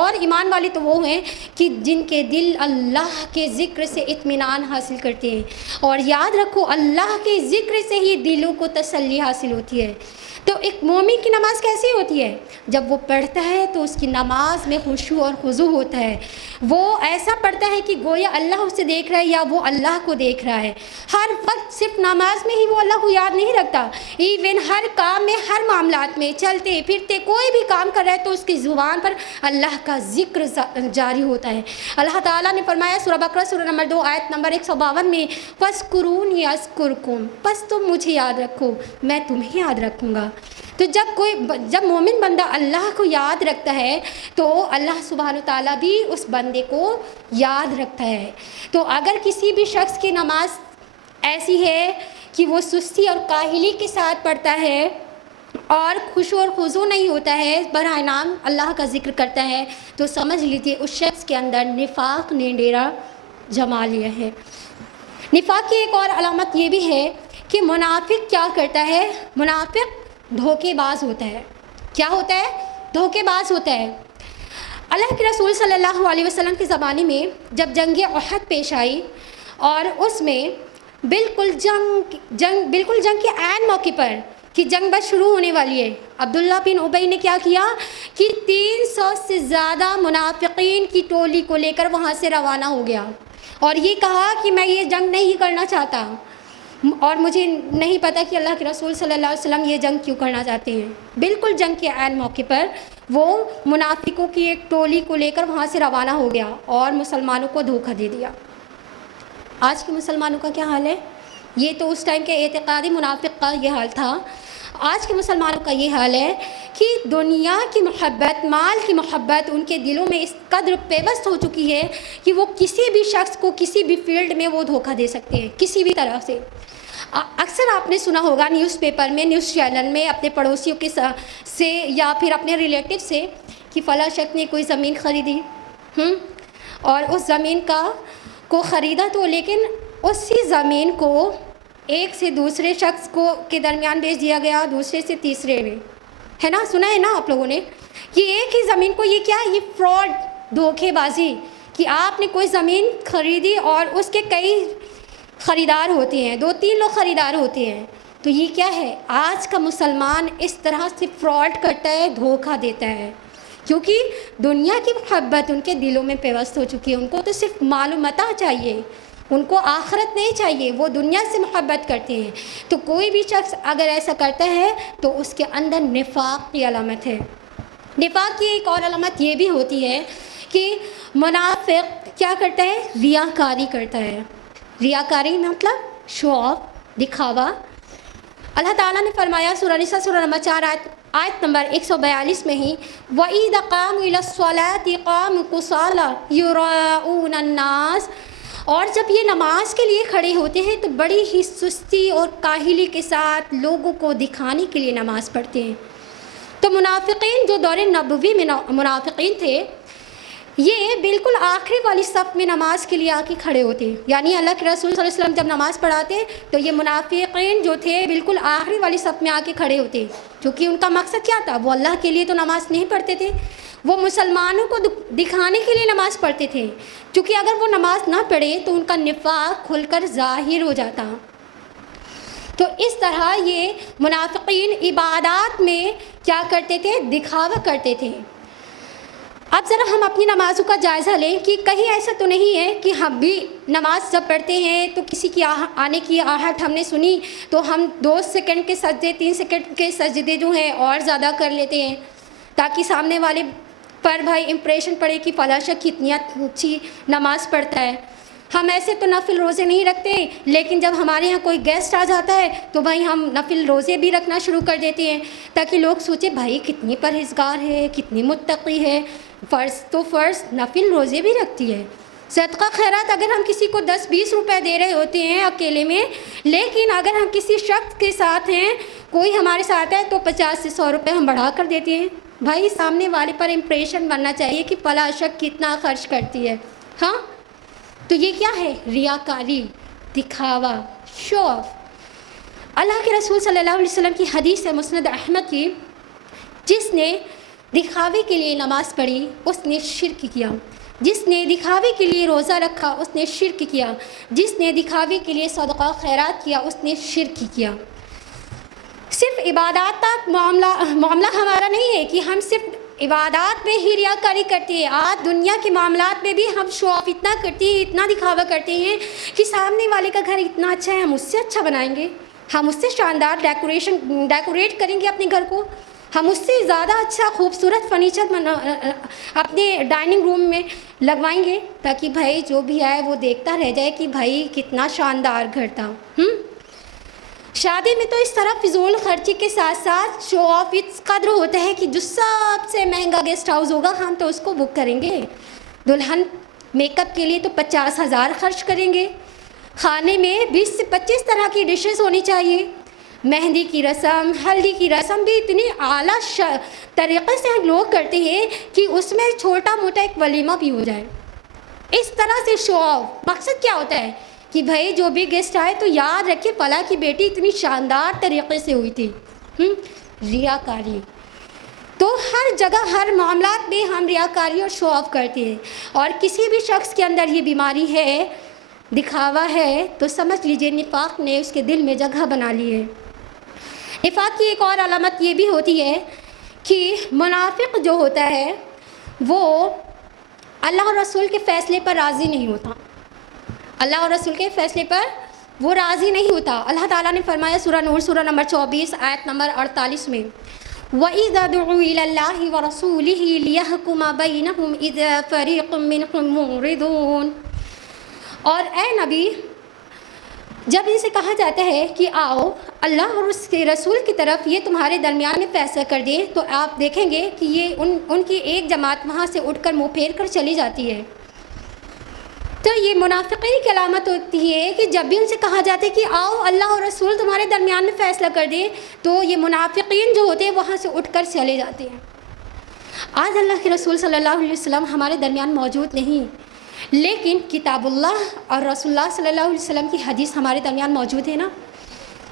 اور ایمان والے تو وہ ہیں کہ جن کے دل اللہ کے ذکر سے اطمینان حاصل کرتے ہیں۔ اور یاد رکھو اللہ کے ذکر سے ہی دلوں کو تسلی حاصل ہوتی ہے۔ تو ایک مومن کی نماز کیسی ہوتی ہے؟ جب وہ پڑھتا ہے تو اس کی نماز میں خشوع اور خضوع ہوتا ہے، وہ ایسا پڑھتا ہے کہ گویا اللہ اسے دیکھ رہا ہے یا وہ اللہ کو دیکھ رہا ہے۔ ہر وقت صرف نماز میں ہی وہ اللہ کو یاد نہیں رکھتا، ایون ہر کام میں، ہر معاملات میں، چلتے پھرتے کوئی بھی کام کر رہا ہے تو اس کی زبان پر اللہ کا ذکر جاری ہوتا ہے۔ اللہ تعالیٰ نے فرمایا سورہ بقرہ سورہ نمبر 2 آیت نمبر 152 میں فَاذْكُرُونِی اذْکُرْکُم، بس تم مجھے یاد رکھو میں تمہیں یاد رکھوں گا۔ تو جب مومن بندہ اللہ کو یاد رکھتا ہے تو اللہ سبحانہ تعالیٰ بھی اس بندے کو یاد رکھتا ہے۔ تو اگر کسی بھی شخص کی نماز ایسی ہے کہ وہ سستی اور کاہلی کے ساتھ پڑھتا ہے اور خشوع اور خضوع نہیں ہوتا ہے، برائے نام اللہ کا ذکر کرتا ہے، تو سمجھ لیجیے اس شخص کے اندر نفاق نے ڈیرا جما لیا ہے۔ نفاق کی ایک اور علامت یہ بھی ہے کہ منافق کیا کرتا ہے؟ منافق دھوکے باز ہوتا ہے۔ کیا ہوتا ہے؟ دھوکے باز ہوتا ہے۔ اللہ کے رسول صلی اللہ علیہ وسلم کے زمانے میں جب جنگ احد پیش آئی اور اس میں بالکل جنگ کے عین موقع پر کہ جنگ بس شروع ہونے والی ہے، عبداللہ بن ابی نے کیا کیا کہ 300 سے زیادہ منافقین کی ٹولی کو لے کر وہاں سے روانہ ہو گیا اور یہ کہا کہ میں یہ جنگ نہیں کرنا چاہتا، اور مجھے نہیں پتہ کہ اللہ کے رسول صلی اللہ علیہ وسلم یہ جنگ کیوں کرنا چاہتے ہیں۔ بالکل جنگ کے عین موقع پر وہ منافقوں کی ایک ٹولی کو لے کر وہاں سے روانہ ہو گیا اور مسلمانوں کو دھوکہ دے دیا۔ آج کے مسلمانوں کا کیا حال ہے؟ یہ تو اس ٹائم کے اعتقادی منافق کا یہ حال تھا۔ آج کے مسلمانوں کا یہ حال ہے کہ دنیا کی محبت، مال کی محبت ان کے دلوں میں اس قدر پیوست ہو چکی ہے کہ وہ کسی بھی شخص کو کسی بھی فیلڈ میں وہ دھوکہ دے سکتے ہیں، کسی بھی طرح سے۔ اکثر آپ نے سنا ہوگا نیوز پیپر میں، نیوز چینل میں اپنے پڑوسیوں کے سے یا پھر اپنے ریلیٹیو سے کہ فلاں شخص نے کوئی زمین خریدی، اور اس زمین کو خریدا تو لیکن اسی زمین کو ایک سے دوسرے شخص کے درمیان بیچ دیا گیا، دوسرے سے تیسرے میں، ہے نا، سنا ہے نا آپ لوگوں نے، یہ ایک ہی زمین کو، یہ کیا ہے، یہ فراڈ، دھوکے بازی، کہ آپ نے کوئی زمین خریدی اور اس کے کئی خریدار ہوتے ہیں، 2-3 لوگ خریدار ہوتے ہیں، تو یہ کیا ہے، آج کا مسلمان اس طرح سے فراڈ کرتا ہے، دھوکہ دیتا ہے، کیونکہ دنیا کی محبت ان کے دلوں میں پیوست ہو چکی ہے، ان کو تو صرف مال و متاع چاہیے، ان کو آخرت نہیں چاہیے، وہ دنیا سے محبت کرتے ہیں۔ تو کوئی بھی شخص اگر ایسا کرتا ہے تو اس کے اندر نفاق کی علامت ہے۔ نفاق کی ایک اور علامت یہ بھی ہوتی ہے کہ منافق کیا کرتا ہے، ریاکاری کرتا ہے۔ ریاکاری مطلب شو آف، دکھاوا۔ اللہ تعالیٰ نے فرمایا سورہ نساء سورہ نمبر 4 آیت نمبر 142 میں ہی، وَإِذَا قَامُوا إِلَى الصَّلَاةِ قَامُوا كُسَالَىٰ يُرَاءُونَ النَّاسَ، اور جب یہ نماز کے لیے کھڑے ہوتے ہیں تو بڑی ہی سستی اور کاہلی کے ساتھ لوگوں کو دکھانے کے لیے نماز پڑھتے ہیں۔ تو منافقین جو دور نبوی میں منافقین تھے، یہ بالکل آخری والی صف میں نماز کے لیے آ کے کھڑے ہوتے ہیں، یعنی اللہ کے رسول صلی اللہ علیہ وسلم جب نماز پڑھاتے تو یہ منافقین جو تھے بالکل آخری والی صف میں آ کے کھڑے ہوتے، کیونکہ ان کا مقصد کیا تھا، وہ اللہ کے لیے تو نماز نہیں پڑھتے تھے، وہ مسلمانوں کو دکھانے کے لیے نماز پڑھتے تھے، کیونکہ اگر وہ نماز نہ پڑھے تو ان کا نفاق کھل کر ظاہر ہو جاتا۔ تو اس طرح یہ منافقین عبادات میں کیا کرتے تھے، دکھاوا کرتے تھے۔ اب ذرا ہم اپنی نمازوں کا جائزہ لیں کہ کہیں ایسا تو نہیں ہے کہ ہم بھی نماز جب پڑھتے ہیں تو کسی کی آنے کی آہٹ ہم نے سنی تو ہم 2 سیکنڈ کے سجدے، 3 سیکنڈ کے سجدے جو ہیں اور زیادہ کر لیتے ہیں، تاکہ سامنے والے پر بھائی امپریشن پڑے کہ فلاں شخص کتنی اچھی نماز پڑھتا ہے۔ ہم ایسے تو نفل روزے نہیں رکھتے، لیکن جب ہمارے یہاں کوئی گیسٹ آ جاتا ہے تو بھائی ہم نفل روزے بھی رکھنا شروع کر دیتے ہیں، تاکہ لوگ سوچے بھائی کتنی پرہیزگار ہے، کتنی متقی ہے، فرض تو فرض، نفل روزے بھی رکھتی ہے۔ صدقہ خیرات اگر ہم کسی کو 10-20 روپے دے رہے ہوتے ہیں اکیلے میں، لیکن اگر ہم کسی شخص کے ساتھ ہیں، کوئی ہمارے ساتھ ہے، تو 50 سے 100 روپے ہم بڑھا کر دیتے ہیں۔ بھائی سامنے والے پر امپریشن بننا چاہیے کہ فلاں شخص کتنا خرچ کرتی ہے۔ ہاں، تو یہ کیا ہے، ریاکاری، دکھاوا، شو آف۔ اللہ کے رسول صلی اللہ علیہ وسلم کی حدیث ہے مسند احمد کی، جس نے دکھاوے کے لیے نماز پڑھی اس نے شرک کیا، جس نے دکھاوے کے لیے روزہ رکھا اس نے شرک کیا، جس نے دکھاوے کے لیے صدقہ خیرات کیا اس نے شرک کیا۔ صرف عبادات تک معاملہ ہمارا نہیں ہے کہ ہم صرف عبادات میں ہی ریاکاری کرتے ہیں، آج دنیا کے معاملات میں بھی ہم شو آف اتنا کرتے ہیں، اتنا دکھاوا کرتے ہیں کہ سامنے والے کا گھر اتنا اچھا ہے، ہم اس سے اچھا بنائیں گے، ہم اس سے شاندار ڈیکوریٹ کریں گے اپنے گھر کو، ہم اس سے زیادہ اچھا خوبصورت فرنیچر اپنے ڈائننگ روم میں لگوائیں گے، تاکہ بھائی جو بھی آئے وہ دیکھتا رہ جائے کہ بھائی کتنا شاندار گھر تھا۔ شادی میں تو اس طرح فضول خرچی کے ساتھ ساتھ شو آف اس قدر ہوتا ہے کہ جو سب سے مہنگا گیسٹ ہاؤس ہوگا ہم تو اس کو بک کریں گے، دلہن میک اپ کے لیے تو 50,000 خرچ کریں گے، کھانے میں 20 سے 25 طرح کی ڈشز ہونی چاہیے، مہندی کی رسم، ہلدی کی رسم بھی اتنی اعلیٰ طریقے سے ہم لوگ کرتے ہیں کہ اس میں چھوٹا موٹا ایک ولیمہ بھی ہو جائے۔ اس طرح سے شو آف، مقصد کیا ہوتا ہے کہ بھائی جو بھی گیسٹ آئے تو یاد رکھے فلاں کی بیٹی اتنی شاندار طریقے سے ہوئی تھی۔ ریاکاری تو ہر جگہ ہر معاملات میں ہم ریاکاری اور شو آف کرتے ہیں، اور کسی بھی شخص کے اندر یہ بیماری ہے، دکھاوا ہے، تو سمجھ لیجئے نفاق نے اس کے دل میں جگہ بنا لی ہے۔ نفاق کی ایک اور علامت یہ بھی ہوتی ہے کہ منافق جو ہوتا ہے وہ اللہ اور رسول کے فیصلے پر راضی نہیں ہوتا، اللہ اور رسول کے فیصلے پر وہ راضی نہیں ہوتا۔ اللہ تعالیٰ نے فرمایا سورہ نور سورہ نمبر 24 آیت نمبر 48 میں، وَإِذَا دُعُوا إِلَى اللَّهِ وَرَسُولِهِ لِيَحْكُمَ بَيْنَهُمْ إِذَا فَرِيقٌ مِّنْهُم مُّعْرِضُونَ، اور اے نبی جب ان سے کہا جاتا ہے کہ آؤ اللہ اور اس کے رسول کی طرف یہ تمہارے درمیان میں فیصلہ کر دیں، تو آپ دیکھیں گے کہ یہ ان کی ایک جماعت وہاں سے اٹھ کر منہ پھیر کر چلی جاتی ہے۔ تو یہ منافقین کی علامت ہوتی ہے کہ جب بھی ان سے کہا جاتا ہے کہ آؤ اللہ اور رسول تمہارے درمیان میں فیصلہ کر دیں، تو یہ منافقین جو ہوتے ہیں وہاں سے اٹھ کر چلے جاتے ہیں۔ آج اللہ کے رسول صلی اللہ علیہ وسلم ہمارے درمیان موجود نہیں، لیکن کتاب اللہ اور رسول اللہ صلی اللہ علیہ وسلم کی حدیث ہمارے درمیان موجود ہے نا.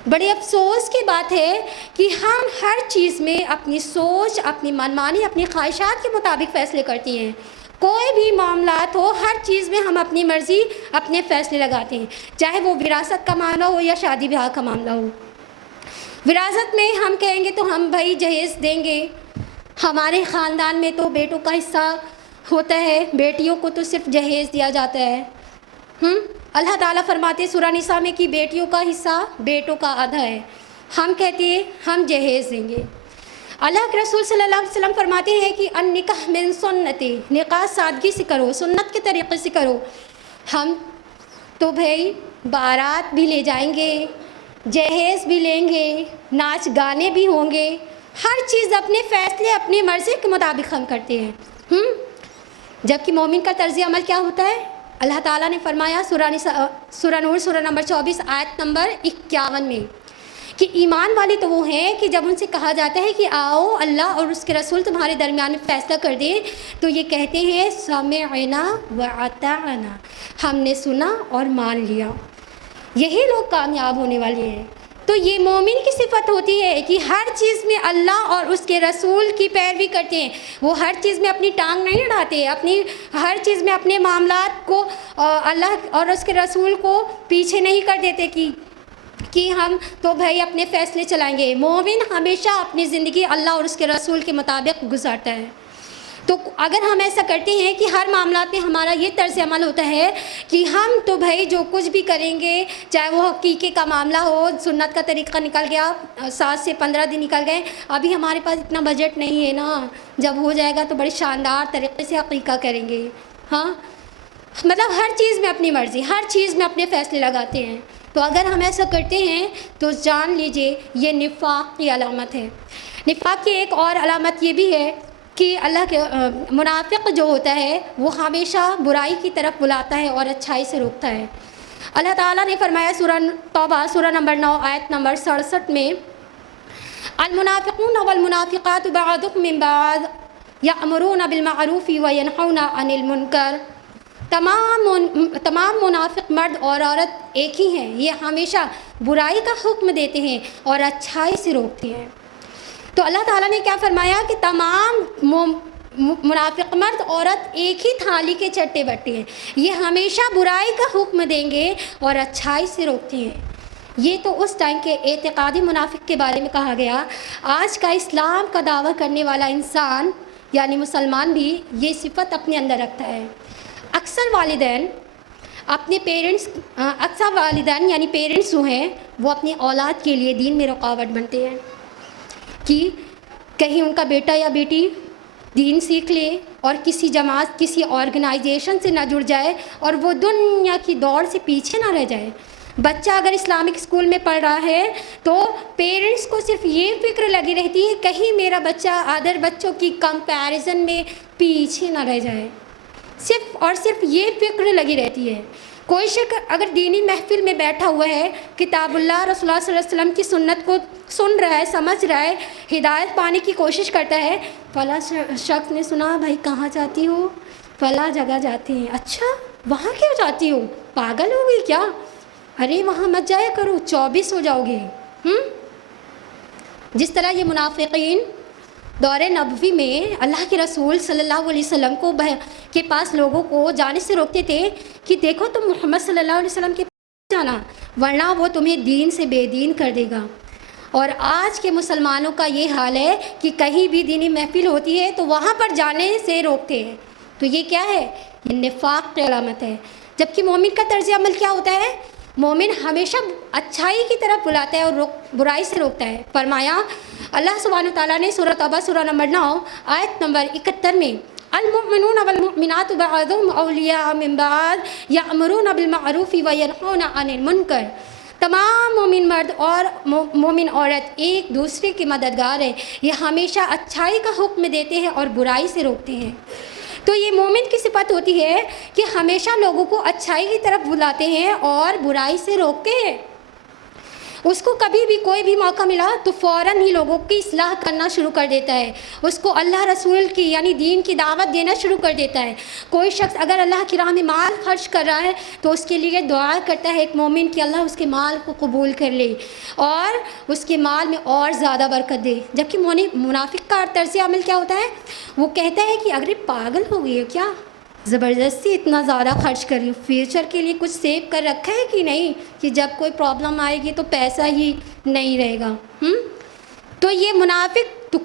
بڑے افسوس کی بات ہے کہ ہم ہر چیز میں اپنی سوچ، اپنی منمانی، اپنی خواہشات کے مطابق فیصلے کرتی ہیں. کوئی بھی معاملات ہو، ہر چیز میں ہم اپنی مرضی، اپنے فیصلے لگاتے ہیں، چاہے وہ وراثت کا معاملہ ہو یا شادی بیاہ کا معاملہ ہو. وراثت میں ہم کہیں گے تو ہم بھائی جہیز دیں گے. ہمارے خاندان میں تو بیٹوں کا حصہ ہوتا ہے، بیٹیوں کو تو صرف جہیز دیا جاتا ہے. اللہ تعالیٰ فرماتے سورہ نساء میں کہ بیٹیوں کا حصہ بیٹوں کا آدھا ہے. ہم کہتے ہیں ہم جہیز دیں گے. اللہ کے رسول صلی اللہ علیہ وسلم فرماتے ہیں کہ النکاح من سنتی، نکاح سادگی سے کرو، سنت کے طریقے سے کرو. ہم تو بھائی بارات بھی لے جائیں گے، جہیز بھی لیں گے، ناچ گانے بھی ہوں گے، ہر چیز اپنے فیصلے، اپنی مرضی کے مطابق ہم کرتے ہیں. جبکہ مومن کا طرز عمل کیا ہوتا ہے؟ اللہ تعالیٰ نے فرمایا سورہ نور سورہ نمبر 24 آیت نمبر 51 میں کہ ایمان والے تو وہ ہیں کہ جب ان سے کہا جاتا ہے کہ آؤ اللہ اور اس کے رسول تمہارے درمیان میں فیصلہ کر دیں، تو یہ کہتے ہیں سمعنا واطعنا، ہم نے سنا اور مان لیا. یہی لوگ کامیاب ہونے والے ہیں. تو یہ مومن کی صفت ہوتی ہے کہ ہر چیز میں اللہ اور اس کے رسول کی پیروی کرتے ہیں. وہ ہر چیز میں اپنی ٹانگ نہیں اڑاتے، اپنی ہر چیز میں اپنے معاملات کو اللہ اور اس کے رسول کو پیچھے نہیں کر دیتے کہ ہم تو بھائی اپنے فیصلے چلائیں گے. مومن ہمیشہ اپنی زندگی اللہ اور اس کے رسول کے مطابق گزارتا ہے. تو اگر ہم ایسا کرتے ہیں کہ ہر معاملات میں ہمارا یہ طرز عمل ہوتا ہے کہ ہم تو بھائی جو کچھ بھی کریں گے، چاہے وہ حقیقے کا معاملہ ہو، سنت کا طریقہ نکل گیا، 7 سے 15 دن نکل گئے، ابھی ہمارے پاس اتنا بجٹ نہیں ہے نا، جب ہو جائے گا تو بڑے شاندار طریقے سے عقیقہ کریں گے. مطلب ہر چیز میں اپنی مرضی، ہر چیز میں اپنے فیصلے لگاتے ہیں. تو اگر ہم ایسا کرتے ہیں تو جان لیجئے یہ نفاق کی علامت ہے. نفاق کی ایک اور علامت یہ بھی ہے کہ اللہ کے منافق جو ہوتا ہے وہ ہمیشہ برائی کی طرف بلاتا ہے اور اچھائی سے روکتا ہے. اللہ تعالیٰ نے فرمایا سورہ توبہ سورہ نمبر 9 آیت نمبر 67 میں المنافقون والمنافقات بعضهم من بعض یأمرون بالمعروف وینہون عن المنکر. تمام منافق مرد اور عورت ایک ہی ہیں، یہ ہمیشہ برائی کا حکم دیتے ہیں اور اچھائی سے روکتے ہیں. تو اللہ تعالیٰ نے کیا فرمایا کہ تمام منافق مرد عورت ایک ہی تھالی کے چٹے بٹے ہیں، یہ ہمیشہ برائی کا حکم دیں گے اور اچھائی سے روکتے ہیں. یہ تو اس ٹائم کے اعتقادی منافق کے بارے میں کہا گیا. آج کا اسلام کا دعویٰ کرنے والا انسان یعنی مسلمان بھی یہ صفت اپنے اندر رکھتا ہے. اکثر والدین یعنی پیرنٹس جو ہیں وہ اپنی اولاد کے لیے دین میں رکاوٹ بنتے ہیں کہ کہیں ان کا بیٹا یا بیٹی دین سیکھ لے اور کسی جماعت، کسی آرگنائزیشن سے نہ جڑ جائے اور وہ دنیا کی دوڑ سے پیچھے نہ رہ جائے. بچہ اگر اسلامک اسکول میں پڑھ رہا ہے تو پیرنٹس کو صرف یہ فکر لگی رہتی ہے کہیں میرا بچہ ادر بچوں کی کمپیریزن میں پیچھے نہ رہ جائے. صرف اور صرف یہ فکر لگی رہتی ہے. کوئی شخص اگر دینی محفل میں بیٹھا ہوا ہے، کتاب اللہ رسول اللہ صلی اللہ علیہ وسلم کی سنت کو سن رہا ہے، سمجھ رہا ہے، ہدایت پانے کی کوشش کرتا ہے، فلاں شخص نے سنا بھائی کہاں جاتی ہو؟ فلاں جگہ جاتے ہیں. اچھا وہاں کیوں جاتی ہو؟ پاگل ہو گئی کیا؟ ارے وہاں مت جایا کرو، 24 ہو جاؤ گے. جس طرح یہ منافقین دور نبوی میں اللہ کے رسول صلی اللہ علیہ وسلم کے پاس لوگوں کو جانے سے روکتے تھے کہ دیکھو تم محمد صلی اللہ علیہ وسلم کے پاس جانا ورنہ وہ تمہیں دین سے بے دین کر دے گا. اور آج کے مسلمانوں کا یہ حال ہے کہ کہیں بھی دینی محفل ہوتی ہے تو وہاں پر جانے سے روکتے ہیں. تو یہ کیا ہے؟ یہ نفاق کی علامت ہے. جبکہ مومن کا طرز عمل کیا ہوتا ہے؟ مومن ہمیشہ اچھائی کی طرف بلاتا ہے اور برائی سے روکتا ہے. فرمایا اللہ سبحانہ تعالیٰ نے سورہ توبہ سورہ نمبر 9 آیت نمبر 71 میں المؤمنون والمؤمنات بعضهم اولیاء من بعض یأمرون بالمعروف وینہون عن المنکر. تمام مومن مرد اور مومن عورت ایک دوسرے کے مددگار ہیں، یہ ہمیشہ اچھائی کا حکم دیتے ہیں اور برائی سے روکتے ہیں. تو یہ مومن کی صفت ہوتی ہے کہ ہمیشہ لوگوں کو اچھائی کی طرف بلاتے ہیں اور برائی سے روکتے ہیں. اس کو کبھی بھی کوئی بھی موقع ملا تو فوراً ہی لوگوں کی اصلاح کرنا شروع کر دیتا ہے، اس کو اللہ رسول کی یعنی دین کی دعوت دینا شروع کر دیتا ہے۔ کوئی شخص اگر اللہ کی راہ میں مال خرچ کر رہا ہے تو اس کے لیے دعا کرتا ہے ایک مومن کہ اللہ اس کے مال کو قبول کر لے اور اس کے مال میں اور زیادہ برکت دے۔ جبکہ منافق کا طرز عمل کیا ہوتا ہے؟ وہ کہتا ہے کہ اگر پاگل ہو گئی ہے کیا، زبردستی اتنا زیادہ خرچ کر رہی ہوں، فیوچر کے لیے کچھ سیو کر رکھا ہے کہ نہیں، کہ جب کوئی پرابلم آئے گی تو پیسہ ہی نہیں رہے گا۔ تو یہ منافق تو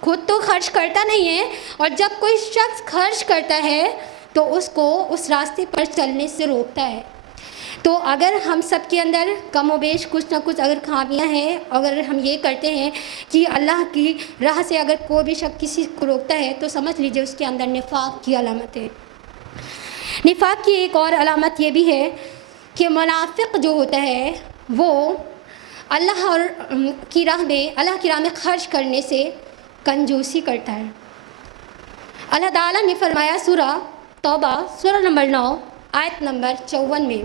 خود تو خرچ کرتا نہیں ہے، اور جب کوئی شخص خرچ کرتا ہے تو اس کو اس راستے پر چلنے سے روکتا ہے۔ تو اگر ہم سب کے اندر کم و بیش کچھ نہ کچھ اگر خامیاں ہیں، اگر ہم یہ کرتے ہیں کہ اللہ کی راہ سے اگر کوئی بھی شخص کسی کو روکتا ہے تو سمجھ لیجئے اس کے اندر نفاق کی علامت ہے۔ نفاق کی ایک اور علامت یہ بھی ہے کہ منافق جو ہوتا ہے وہ اللہ کی راہ میں خرچ کرنے سے کنجوسی کرتا ہے۔ اللہ تعالیٰ نے فرمایا سورہ توبہ سورہ نمبر 9 آیت نمبر 54 میں،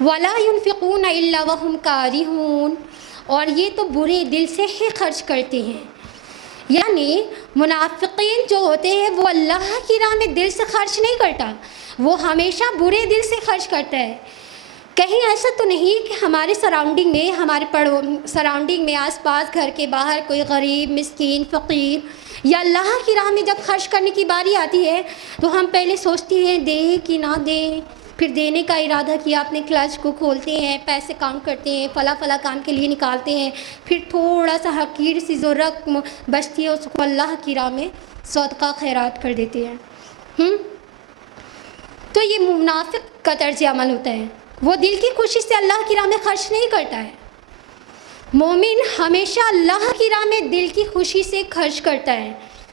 وَلَا يُنْفِقُونَ إِلَّا وَهُمْ كَارِهُونَ، اور یہ تو برے دل سے ہی خرچ کرتے ہیں۔ یعنی منافقین جو ہوتے ہیں وہ اللہ کی راہ میں دل سے خرچ نہیں کرتا، وہ ہمیشہ برے دل سے خرچ کرتا ہے۔ کہیں ایسا تو نہیں کہ ہمارے سراؤنڈنگ میں آس پاس گھر کے باہر کوئی غریب مسکین فقیر یا اللہ کی راہ میں جب خرچ کرنے کی باری آتی ہے تو ہم پہلے سوچتے ہیں دے کہ نہ دے، پھر دینے کا ارادہ کیا اپنے کلچ کو کھولتے ہیں، پیسے کاؤنٹ کرتے ہیں، فلاں کام کے لیے نکالتے ہیں، پھر تھوڑا سا حقیر سی جو رقم بچتی ہے اس کو اللہ کی راہ میں صدقہ خیرات کر دیتے ہیں۔ تو یہ منافق کا طرز عمل ہوتا ہے، وہ دل کی خوشی سے اللہ کی راہ میں خرچ نہیں کرتا ہے۔ مومن ہمیشہ اللہ کی راہ میں دل کی خوشی سے خرچ کرتا ہے۔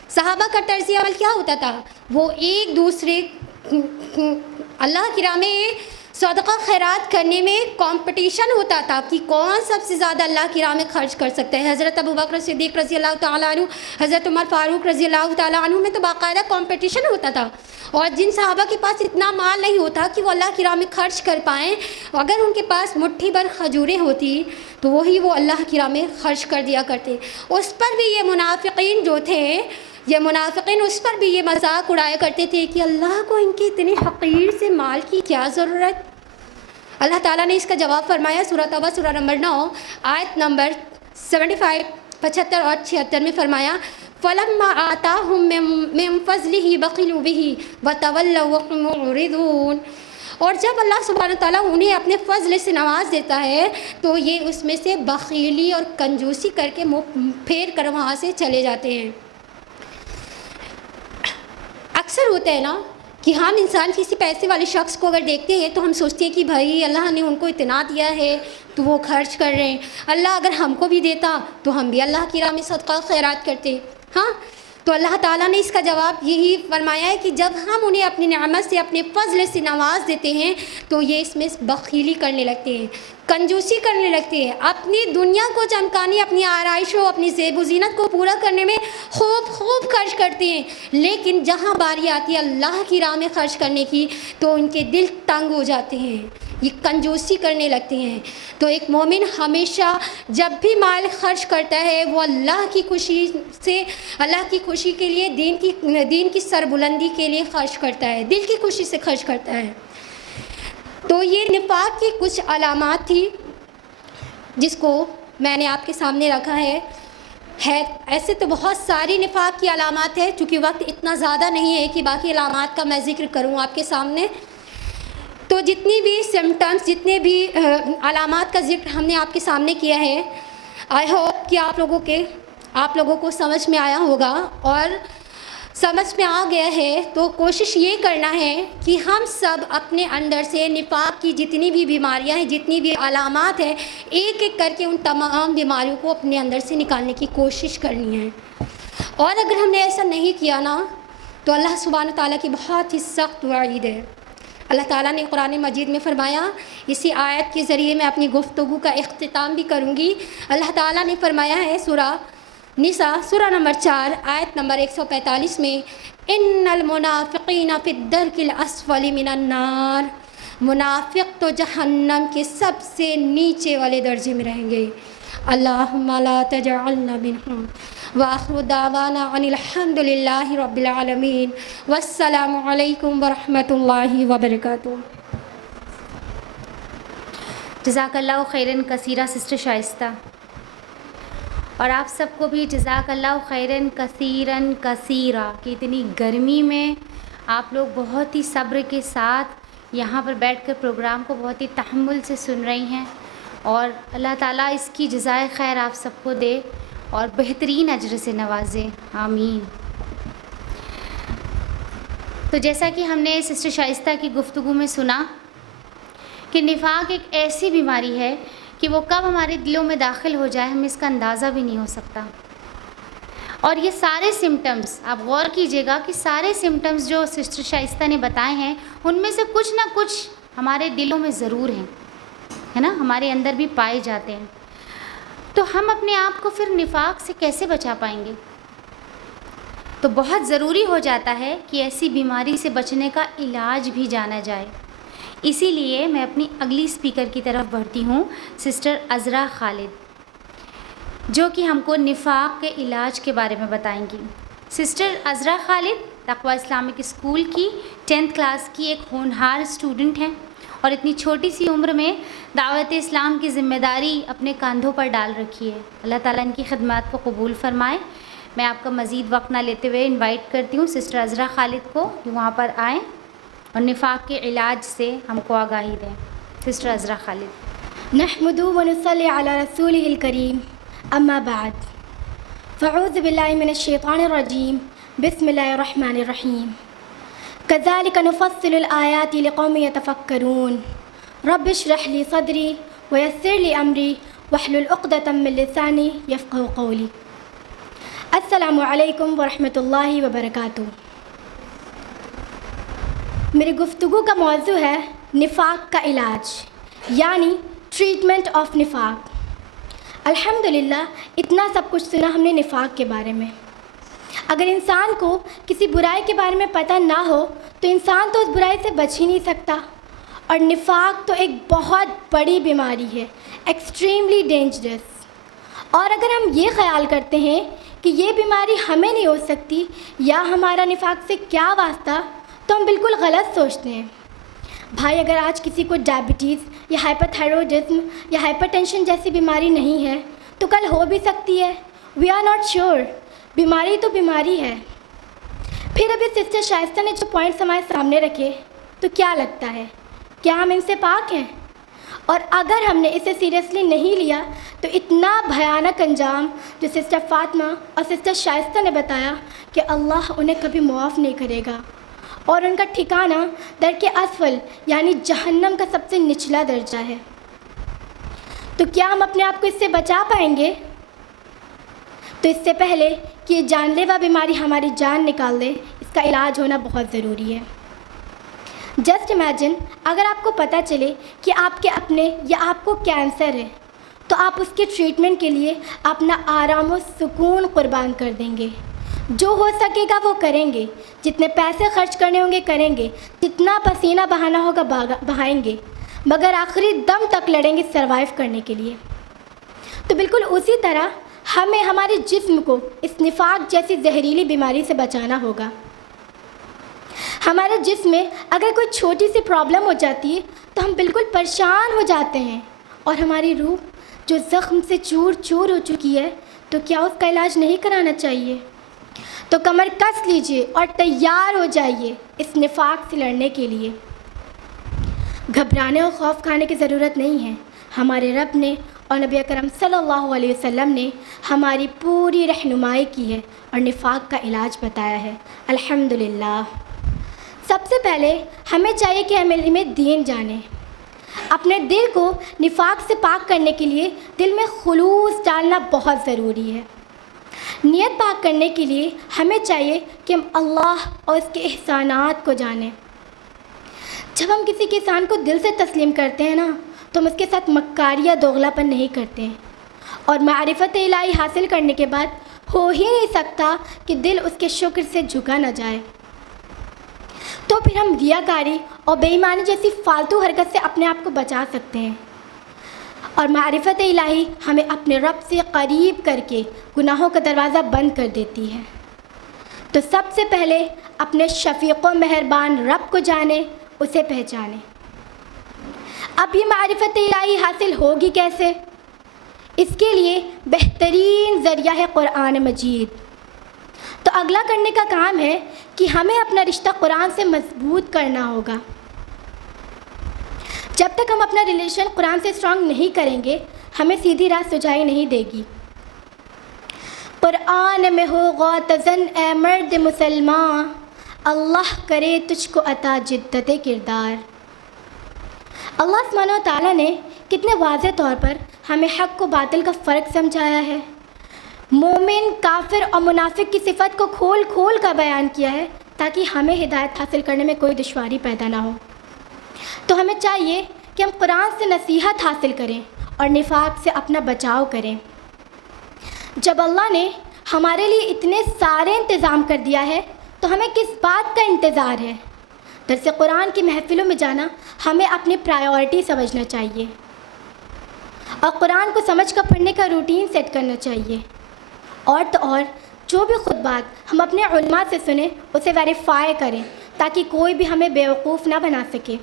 صحابہ کا طرز عمل کیا ہوتا تھا؟ وہ ایک دوسرے اللہ کی راہ میں صدقہ خیرات کرنے میں کمپٹیشن ہوتا تھا کہ کون سب سے زیادہ اللہ کی راہ میں خرچ کر سکتا ہے۔ حضرت ابوبکر صدیق رضی اللہ تعالیٰ عنہ، حضرت عمر فاروق رضی اللہ تعالیٰ عنہ میں تو باقاعدہ کمپٹیشن ہوتا تھا، اور جن صحابہ کے پاس اتنا مال نہیں ہوتا کہ وہ اللہ کی راہ میں خرچ کر پائیں، اگر ان کے پاس مٹھی بھر کھجوریں ہوتی تو وہی وہ اللہ کی راہ میں خرچ کر دیا کرتے۔ اس پر بھی یہ منافقین جو تھے، یہ منافقین اس پر بھی یہ مذاق اڑایا کرتے تھے کہ اللہ کو ان کے اتنے حقیر سے مال کی کیا ضرورت۔ اللہ تعالیٰ نے اس کا جواب فرمایا سورہ توبہ سورہ نمبر 9 آیت نمبر 75 75 اور 76 میں فرمایا، فَلَمَّا آتَاهُم مِّن فَضْلِهِ بَخِلُوا بِهِ وَتَوَلَّوْا وَهُمْ مُعْرِضُونَ، اور جب اللہ سبحانہ تعالیٰ انہیں اپنے فضل سے نواز دیتا ہے تو یہ اس میں سے بخیلی اور کنجوسی کر کے منہ پھیر کر وہاں سے چلے جاتے ہیں۔ اکثر ہوتا ہے نا کہ ہم انسان کسی پیسے والے شخص کو اگر دیکھتے ہیں تو ہم سوچتے ہیں کہ بھائی اللہ نے ان کو اتنا دیا ہے تو وہ خرچ کر رہے ہیں، اللہ اگر ہم کو بھی دیتا تو ہم بھی اللہ کی راہ میں صدقہ خیرات کرتے۔ ہاں، تو اللہ تعالیٰ نے اس کا جواب یہی فرمایا ہے کہ جب ہم انہیں اپنی نعمت سے اپنے فضل سے نواز دیتے ہیں تو یہ اس میں بخیلی کرنے لگتے ہیں، کنجوسی کرنے لگتے ہیں، اپنی دنیا کو چمکانے، اپنی آرائشوں، اپنی زیب و زینت کو پورا کرنے میں خوب خرچ کرتے ہیں، لیکن جہاں باری آتی ہے اللہ کی راہ میں خرچ کرنے کی تو ان کے دل تنگ ہو جاتے ہیں، یہ کنجوسی کرنے لگتے ہیں۔ تو ایک مومن ہمیشہ جب بھی مال خرچ کرتا ہے وہ اللہ کی خوشی سے، اللہ کی خوشی کے لیے، دین کی سربلندی کے لیے خرچ کرتا ہے، دل کی خوشی سے خرچ کرتا ہے۔ تو یہ نفاق کی کچھ علامات تھی جس کو میں نے آپ کے سامنے رکھا ہے۔ ایسے تو بہت ساری نفاق کی علامات ہیں، چونکہ وقت اتنا زیادہ نہیں ہے کہ باقی علامات کا میں ذکر کروں آپ کے سامنے۔ تو جتنی بھی سمٹمز، جتنے بھی علامات کا ذکر ہم نے آپ کے سامنے کیا ہے، آئی ہوپ کہ آپ لوگوں کو سمجھ میں آیا ہوگا، اور سمجھ میں آ گیا ہے تو کوشش یہ کرنا ہے کہ ہم سب اپنے اندر سے نفاق کی جتنی بھی بیماریاں ہیں، جتنی بھی علامات ہیں، ایک ایک کر کے ان تمام بیماریوں کو اپنے اندر سے نکالنے کی کوشش کرنی ہے۔ اور اگر ہم نے ایسا نہیں کیا نا تو اللہ سبحانہ تعالیٰ کی بہت ہی سخت وعید ہے۔ اللہ تعالیٰ نے قرآن مجید میں فرمایا، اسی آیت کے ذریعے میں اپنی گفتگو کا اختتام بھی کروں گی۔ اللہ تعالیٰ نے فرمایا ہے سورہ نساء سورہ نمبر 4 آیت نمبر 145 میں، ان المنافقین فی الدرک الاسفل من النار، منافق تو جہنم کے سب سے نیچے والے درجے میں رہیں گے. اللہم لا تجعلنا منہم. وآخر دعوانا ان الحمد للہ رب العالمین. والسلام علیکم ورحمۃ اللہ وبرکاتہ. جزاک اللہ خیراً کثیرہ سسٹر شائستہ. اور آپ سب کو بھی جزاک اللہ خیراً کثیراً کثیرہ کہ اتنی گرمی میں آپ لوگ بہت ہی صبر کے ساتھ یہاں پر بیٹھ کر پروگرام کو بہت ہی تحمل سے سن رہی ہیں. اور اللہ تعالیٰ اس کی جزائے خیر آپ سب کو دے اور بہترین اجر سے نوازے. آمین. تو جیسا کہ ہم نے سسٹر شائستہ کی گفتگو میں سنا کہ نفاق ایک ایسی بیماری ہے کہ وہ کب ہمارے دلوں میں داخل ہو جائے ہمیں اس کا اندازہ بھی نہیں ہو سکتا. اور یہ سارے سمٹمز آپ غور کیجئے گا کہ سارے سمٹمز جو سسٹر شائستہ نے بتائے ہیں ان میں سے کچھ نہ کچھ ہمارے دلوں میں ضرور ہیں، ہے نا، ہمارے اندر بھی پائے جاتے ہیں. تو ہم اپنے آپ کو پھر نفاق سے کیسے بچا پائیں گے؟ تو بہت ضروری ہو جاتا ہے کہ ایسی بیماری سے بچنے کا علاج بھی جانا جائے. اسی لیے میں اپنی اگلی اسپیکر کی طرف بڑھتی ہوں، سسٹر عذرا خالد، جو کہ ہم کو نفاق کے علاج کے بارے میں بتائیں گی. سسٹر عذرا خالد تقویٰ اسلامک اسکول کی 10th کلاس کی ایک ہونہار اسٹوڈنٹ ہیں اور اتنی چھوٹی سی عمر میں دعوت اسلام کی ذمہ داری اپنے کاندھوں پر ڈال رکھی ہے. اللہ تعالیٰ ان کی خدمات کو قبول فرمائے. میں آپ کا مزید وقت نہ لیتے ہوئے انوائٹ کرتی ہوں سسٹر عذرا خالد کو کہ وہاں پر آئیں اور نفاق کے علاج سے ہم کو آگاہی دیں. سسٹر عذرا خالد. نحمدہ ونصلی علی رسولہ الکریم، اما بعد، فاعوذ باللہ من الشیطان الرجیم، بسم اللہ الرحمن الرحیم. کذالک نفصل الآیات لقوم یتفکرون. رب اشرح لی صدری ویسر لی امری واحلل عقدۃ من لسانی یفقہوا قولی. السلام علیکم ورحمۃ اللہ وبرکاتہ. میری گفتگو کا موضوع ہے نفاق کا علاج، یعنی ٹریٹمنٹ آف نفاق. الحمدللہ اتنا سب کچھ سنا ہم نے نفاق کے بارے میں. اگر انسان کو کسی برائی کے بارے میں پتہ نہ ہو تو انسان تو اس برائی سے بچ ہی نہیں سکتا. اور نفاق تو ایک بہت بڑی بیماری ہے، ایکسٹریملی ڈینجرس. اور اگر ہم یہ خیال کرتے ہیں کہ یہ بیماری ہمیں نہیں ہو سکتی یا ہمارا نفاق سے کیا واسطہ، تو ہم بالکل غلط سوچتے ہیں. بھائی اگر آج کسی کو ڈائبٹیز یا ہائپر تھائرائڈزم یا ہائپر ٹینشن جیسی بیماری نہیں ہے تو کل ہو بھی سکتی ہے. We are not sure. بیماری تو بیماری ہے. پھر ابھی سسٹر شائستہ نے جو پوائنٹس ہمارے سامنے رکھے تو کیا لگتا ہے کیا ہم ان سے پاک ہیں؟ اور اگر ہم نے اسے سیریسلی نہیں لیا تو اتنا بھیانک انجام جو سسٹر فاطمہ اور سسٹر شائستہ نے بتایا کہ اللہ انہیں کبھی معاف نہیں کرے گا اور ان کا ٹھکانہ درک اسفل یعنی جہنم کا سب سے نچلا درجہ ہے. تو کیا ہم اپنے آپ کو اس سے بچا پائیں گے؟ تو اس سے پہلے کہ یہ جان لیوا بیماری ہماری جان نکال دے، اس کا علاج ہونا بہت ضروری ہے. جسٹ امیجن اگر آپ کو پتہ چلے کہ آپ کے اپنے یا آپ کو کینسر ہے تو آپ اس کے ٹریٹمنٹ کے لیے اپنا آرام و سکون قربان کر دیں گے. جو ہو سکے گا وہ کریں گے، جتنے پیسے خرچ کرنے ہوں گے کریں گے، جتنا پسینہ بہانا ہوگا بہائیں گے، مگر آخری دم تک لڑیں گے سروائیو کرنے کے لیے. تو بالکل اسی طرح ہمیں ہمارے جسم کو اس نفاق جیسی زہریلی بیماری سے بچانا ہوگا. ہمارے جسم میں اگر کوئی چھوٹی سی پرابلم ہو جاتی ہے تو ہم بالکل پریشان ہو جاتے ہیں، اور ہماری روح جو زخم سے چور چور ہو چکی ہے تو کیا اس کا علاج نہیں کرانا چاہیے؟ تو کمر کس لیجئے اور تیار ہو جائیے اس نفاق سے لڑنے کے لیے. گھبرانے اور خوف کھانے کی ضرورت نہیں ہے. ہمارے رب نے اور نبی اکرم صلی اللہ علیہ وسلم نے ہماری پوری رہنمائی کی ہے اور نفاق کا علاج بتایا ہے. الحمدللہ. سب سے پہلے ہمیں چاہیے کہ ہم علم دین جانیں. اپنے دل کو نفاق سے پاک کرنے کے لیے دل میں خلوص ڈالنا بہت ضروری ہے. نیت پاک کرنے کے لیے ہمیں چاہیے کہ ہم اللہ اور اس کے احسانات کو جانیں. جب ہم کسی کے احسان کو دل سے تسلیم کرتے ہیں نا تو ہم اس کے ساتھ مکاری یا دوغلاپن نہیں کرتے ہیں. اور معرفت الہی حاصل کرنے کے بعد ہو ہی نہیں سکتا کہ دل اس کے شکر سے جھکا نہ جائے. تو پھر ہم ریاکاری اور بے ایمانی جیسی فالتو حرکت سے اپنے آپ کو بچا سکتے ہیں، اور معرفت الہی ہمیں اپنے رب سے قریب کر کے گناہوں کا دروازہ بند کر دیتی ہے۔ تو سب سے پہلے اپنے شفیق و مہربان رب کو جانیں، اسے پہچانیں۔ اب یہ معرفت الہی حاصل ہوگی کیسے؟ اس کے لیے بہترین ذریعہ ہے قرآن مجید۔ تو اگلا کرنے کا کام ہے کہ ہمیں اپنا رشتہ قرآن سے مضبوط کرنا ہوگا۔ جب تک ہم اپنا ریلیشن قرآن سے اسٹرانگ نہیں کریں گے، ہمیں سیدھی راہ سجائی نہیں دے گی۔ قرآن میں ہو غوطہ زن اے مرد مسلمان، اللہ کرے تجھ کو عطا جدت کردار۔ اللہ سبحانہ و تعالیٰ نے کتنے واضح طور پر ہمیں حق و باطل کا فرق سمجھایا ہے، مومن، کافر اور منافق کی صفت کو کھول کھول کر بیان کیا ہے تاکہ ہمیں ہدایت حاصل کرنے میں کوئی دشواری پیدا نہ ہو۔ تو ہمیں چاہیے کہ ہم قرآن سے نصیحت حاصل کریں اور نفاق سے اپنا بچاؤ کریں۔ جب اللہ نے ہمارے لیے اتنے سارے انتظام کر دیا ہے تو ہمیں کس بات کا انتظار ہے؟ درس قرآن کی محفلوں میں جانا ہمیں اپنی پرائیورٹی سمجھنا چاہیے، اور قرآن کو سمجھ کر پڑھنے کا روٹین سیٹ کرنا چاہیے۔ اور تو اور جو بھی خطبات ہم اپنے علماء سے سنیں اسے ویریفائی کریں تاکہ کوئی بھی ہمیں بیوقوف نہ بنا سکے۔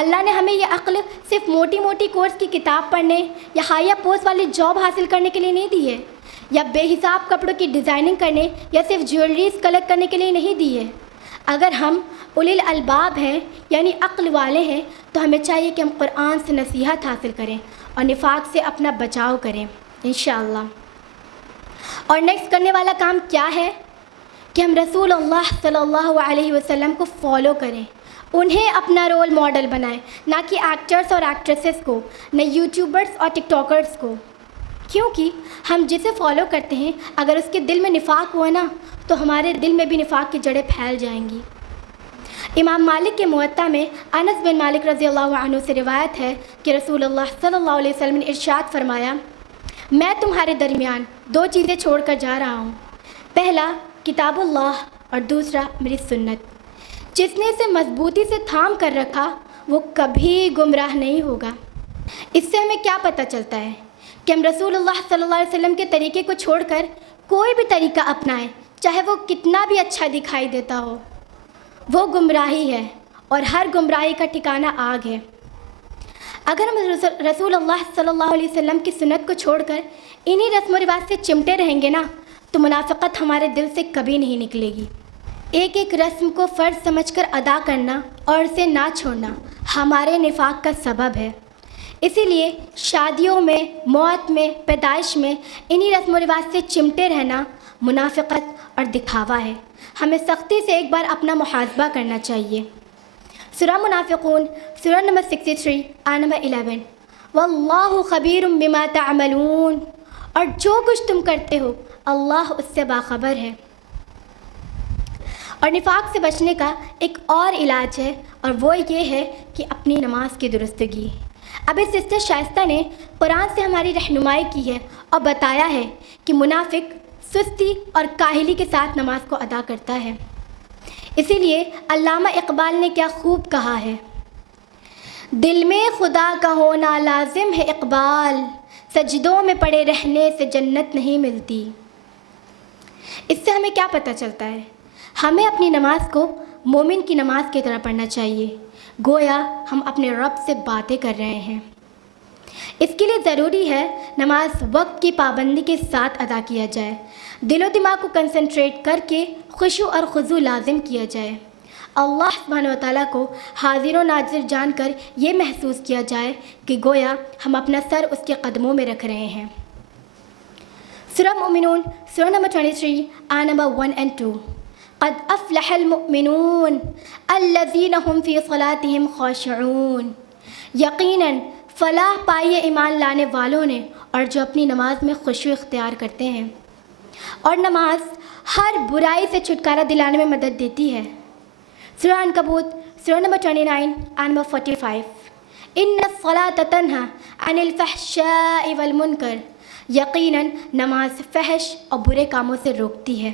اللہ نے ہمیں یہ عقل صرف موٹی موٹی کورس کی کتاب پڑھنے یا ہائر پوسٹ والی جاب حاصل کرنے کے لیے نہیں دی ہے، یا بے حساب کپڑوں کی ڈیزائننگ کرنے یا صرف جیولریز کلیکٹ کرنے کے لیے نہیں دی ہے۔ اگر ہم اولی الالباب ہیں یعنی عقل والے ہیں تو ہمیں چاہیے کہ ہم قرآن سے نصیحت حاصل کریں اور نفاق سے اپنا بچاؤ کریں انشاءاللہ۔ اور نیکسٹ کرنے والا کام کیا ہے کہ ہم رسول اللہ صلی اللہ علیہ وسلم کو فالو کریں، انہیں اپنا رول ماڈل بنائیں، نہ کہ ایکٹرز اور ایکٹریسز کو، نہ یوٹیوبرز اور ٹک ٹاکرز کو، کیونکہ ہم جسے فالو کرتے ہیں اگر اس کے دل میں نفاق ہوا نا تو ہمارے دل میں بھی نفاق کی جڑیں پھیل جائیں گی۔ امام مالک کے موطا میں انس بن مالک رضی اللہ عنہ سے روایت ہے کہ رسول اللہ صلی اللہ علیہ وسلم نے ارشاد فرمایا، میں تمہارے درمیان دو چیزیں چھوڑ کر جا رہا ہوں، پہلا کتاب اللہ اور دوسرا میری سنت، جس نے اسے مضبوطی سے تھام کر رکھا وہ کبھی گمراہ نہیں ہوگا۔ اس سے ہمیں کیا پتہ چلتا ہے کہ ہم رسول اللہ صلی اللہ علیہ وسلم کے طریقے کو چھوڑ کر کوئی بھی طریقہ اپنائیں، چاہے وہ کتنا بھی اچھا دکھائی دیتا ہو، وہ گمراہی ہے، اور ہر گمراہی کا ٹھکانہ آگ ہے۔ اگر ہم رسول اللہ صلی اللہ علیہ وسلم کی سنت کو چھوڑ کر انہی رسم و رواج سے چمٹے رہیں گے نا تو منافقت ہمارے دل سے کبھی نہیں نکلے گی۔ ایک ایک رسم کو فرض سمجھ کر ادا کرنا اور اسے نہ چھوڑنا ہمارے نفاق کا سبب ہے۔ اسی لیے شادیوں میں، موت میں، پیدائش میں انہی رسم و رواج سے چمٹے رہنا منافقت اور دکھاوا ہے۔ ہمیں سختی سے ایک بار اپنا محاسبہ کرنا چاہیے۔ سورہ منافقون، سورہ نمبر 63 آیت نمبر 11، واللہ خبیر بما تعملون، اور جو کچھ تم کرتے ہو اللہ اس سے باخبر ہے۔ اور نفاق سے بچنے کا ایک اور علاج ہے، اور وہ یہ ہے کہ اپنی نماز کی درستگی۔ اب اس سسٹر شائستہ نے قرآن سے ہماری رہنمائی کی ہے اور بتایا ہے کہ منافق سستی اور کاہلی کے ساتھ نماز کو ادا کرتا ہے۔ اسی لیے علامہ اقبال نے کیا خوب کہا ہے، دل میں خدا کا ہونا لازم ہے اقبال، سجدوں میں پڑے رہنے سے جنت نہیں ملتی۔ اس سے ہمیں کیا پتہ چلتا ہے؟ ہمیں اپنی نماز کو مومن کی نماز کی طرح پڑھنا چاہیے، گویا ہم اپنے رب سے باتیں کر رہے ہیں۔ اس کے لیے ضروری ہے نماز وقت کی پابندی کے ساتھ ادا کیا جائے، دل و دماغ کو کنسنٹریٹ کر کے خشوع اور خضوع لازم کیا جائے، اللہ سبحانہ و تعالیٰ کو حاضر و ناظر جان کر یہ محسوس کیا جائے کہ گویا ہم اپنا سر اس کے قدموں میں رکھ رہے ہیں۔ سورہ مومنون، سورہ نمبر 23 آیت نمبر 1 and 2، قد افلح المؤمنون الذین هم فی صلاتهم خاشعون، یقیناً فلاح پائی ایمان لانے والوں نے اور جو اپنی نماز میں خشوع اختیار کرتے ہیں۔ اور نماز ہر برائی سے چھٹکارا دلانے میں مدد دیتی ہے۔ سورہ عنکبوت، سورہ نمبر 29 آیت نمبر 45، ان الصلاۃ تنہی عن الفحشاء والمنکر، یقیناً نماز فحش اور برے کاموں سے روکتی ہے۔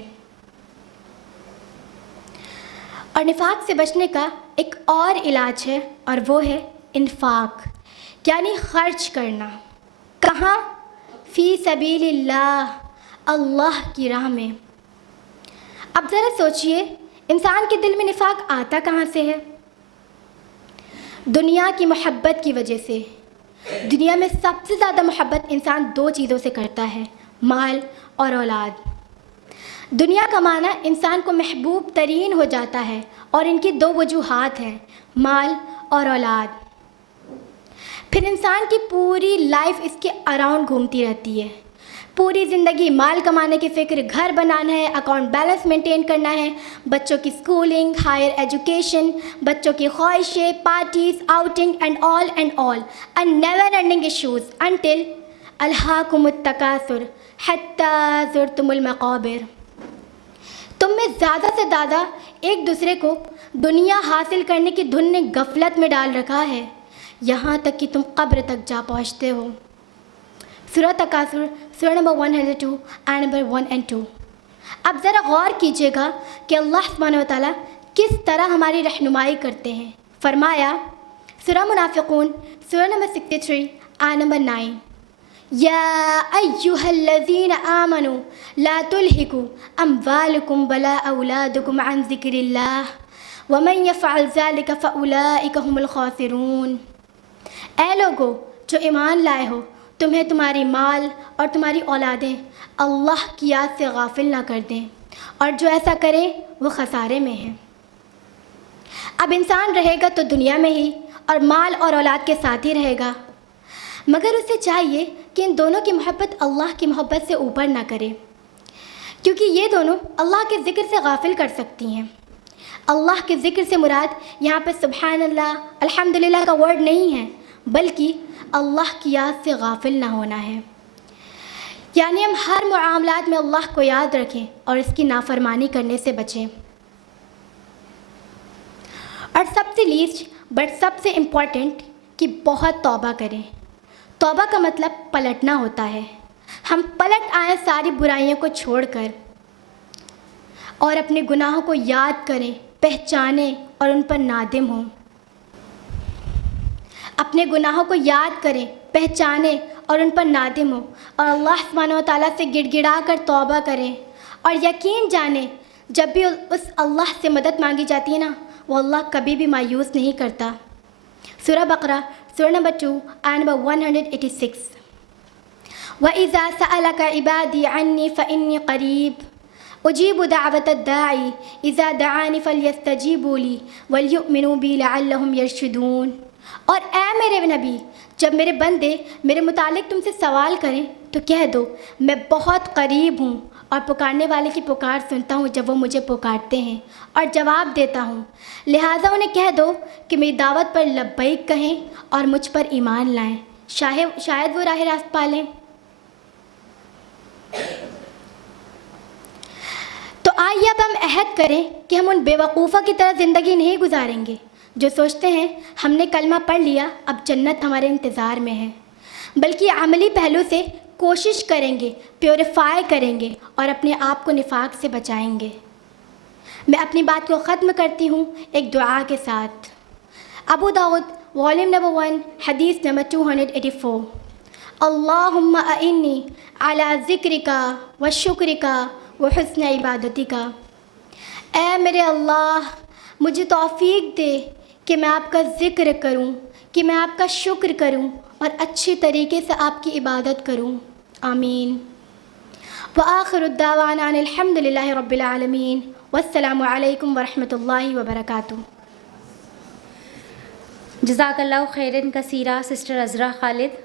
اور نفاق سے بچنے کا ایک اور علاج ہے اور وہ ہے انفاق، یعنی خرچ کرنا۔ کہاں؟ فی سبیل اللہ، اللہ کی راہ میں۔ اب ذرا سوچئے انسان کے دل میں نفاق آتا کہاں سے ہے؟ دنیا کی محبت کی وجہ سے۔ دنیا میں سب سے زیادہ محبت انسان دو چیزوں سے کرتا ہے، مال اور اولاد۔ دنیا کمانا انسان کو محبوب ترین ہو جاتا ہے اور ان کی دو وجوہات ہیں، مال اور اولاد۔ پھر انسان کی پوری لائف اس کے اراؤنڈ گھومتی رہتی ہے، پوری زندگی مال کمانے کی فکر، گھر بنانا ہے، اکاؤنٹ بیلنس مینٹین کرنا ہے، بچوں کی اسکولنگ، ہائر ایجوکیشن، بچوں کی خواہشیں، parties, outing and all and never ending issues until الہاکم التکاثر حتی زرتم المقابر۔ تم میں زیادہ سے زیادہ ایک دوسرے کو دنیا حاصل کرنے کی دھن نے غفلت میں ڈال رکھا ہے، یہاں تک کہ تم قبر تک جا پہنچتے ہو۔ سورہ تکاثر، سورہ نمبر 102 آیت نمبر 1 and 2۔ اب ذرا غور کیجیے گا کہ اللہ سبحانہ و تعالیٰ کس طرح ہماری رہنمائی کرتے ہیں۔ فرمایا سورہ منافقون، سورہ نمبر 63 آیت نمبر 9، یا ایہا الذین آمنوا لا تلہکوا اموالکم ولا اولادکم عن ذکر اللہ ومن یفعل ذلک فاولئک هم الخاسرون۔ اے لوگو جو ایمان لائے ہو، تمہیں تمہاری مال اور تمہاری اولادیں اللہ کی یاد سے غافل نہ کر دیں، اور جو ایسا کرے وہ خسارے میں ہے۔ اب انسان رہے گا تو دنیا میں ہی اور مال اور اولاد کے ساتھ ہی رہے گا، مگر اسے چاہیے کہ ان دونوں کی محبت اللہ کی محبت سے اوپر نہ کرے، کیونکہ یہ دونوں اللہ کے ذکر سے غافل کر سکتی ہیں۔ اللہ کے ذکر سے مراد یہاں پہ سبحان اللہ، الحمدللہ کا ورڈ نہیں ہے، بلکہ اللہ کی یاد سے غافل نہ ہونا ہے، یعنی ہم ہر معاملات میں اللہ کو یاد رکھیں اور اس کی نافرمانی کرنے سے بچیں۔ اور سب سے لیسٹ بٹ سب سے امپورٹنٹ کہ بہت توبہ کریں۔ توبہ کا مطلب پلٹنا ہوتا ہے، ہم پلٹ آئیں ساری برائیوں کو چھوڑ کر اور اپنے گناہوں کو یاد کریں، پہچانیں اور ان پر نادم ہوں۔ اپنے گناہوں کو یاد کریں، پہچانیں اور ان پر نادم ہوں، اور اللہ سبحانہ و تعالیٰ سے گڑ گڑا کر توبہ کریں، اور یقین جانیں جب بھی اس اللہ سے مدد مانگی جاتی ہے نا، وہ اللہ کبھی بھی مایوس نہیں کرتا۔ سورہ بقرہ، سورہ نمبر 2 آیت نمبر 186۔ وَإِذَا سَأَلَكَ عِبَادِي عَنِّي فَإِنِّي قَرِيبٌ أُجِيبُ دَعْوَةَ الدَّاعِ إِذَا دَعَانِ فَلْيَسْتَجِيبُوا لِي وَلْيُؤْمِنُوا بِي لَعَلَّهُمْ يَرْشُدُونَ۔ اور اے میرے نبی، جب میرے بندے میرے متعلق تم سے سوال کریں تو کہہ دو میں بہت قریب ہوں اور پکارنے والے کی پکار سنتا ہوں جب وہ مجھے پکارتے ہیں اور جواب دیتا ہوں، لہٰذا انہیں کہہ دو کہ میری دعوت پر لبیک کہیں اور مجھ پر ایمان لائیں، شاید وہ راہ راست پالیں۔ تو آئیے اب ہم عہد کریں کہ ہم ان بے وقوفوں کی طرح زندگی نہیں گزاریں گے جو سوچتے ہیں ہم نے کلمہ پڑھ لیا اب جنت ہمارے انتظار میں ہے، بلکہ عملی پہلو سے کوشش کریں گے، پیوریفائی کریں گے اور اپنے آپ کو نفاق سے بچائیں گے۔ میں اپنی بات کو ختم کرتی ہوں ایک دعا کے ساتھ۔ ابو داؤد والیوم نمبر 1 حدیث نمبر 284۔ اللہم اعنی علی ذکرک و شکرک و حسن عبادتک۔ اے میرے اللہ، مجھے توفیق دے کہ میں آپ کا ذکر کروں، کہ میں آپ کا شکر کروں اور اچھی طریقے سے آپ کی عبادت کروں، آمین۔ وآخر الدعوانا ان الحمد للہ رب العالمین، والسلام علیکم ورحمۃ اللہ وبرکاتہ۔ جزاک اللہ خیرن کثیرہ سسٹر عذرا خالد۔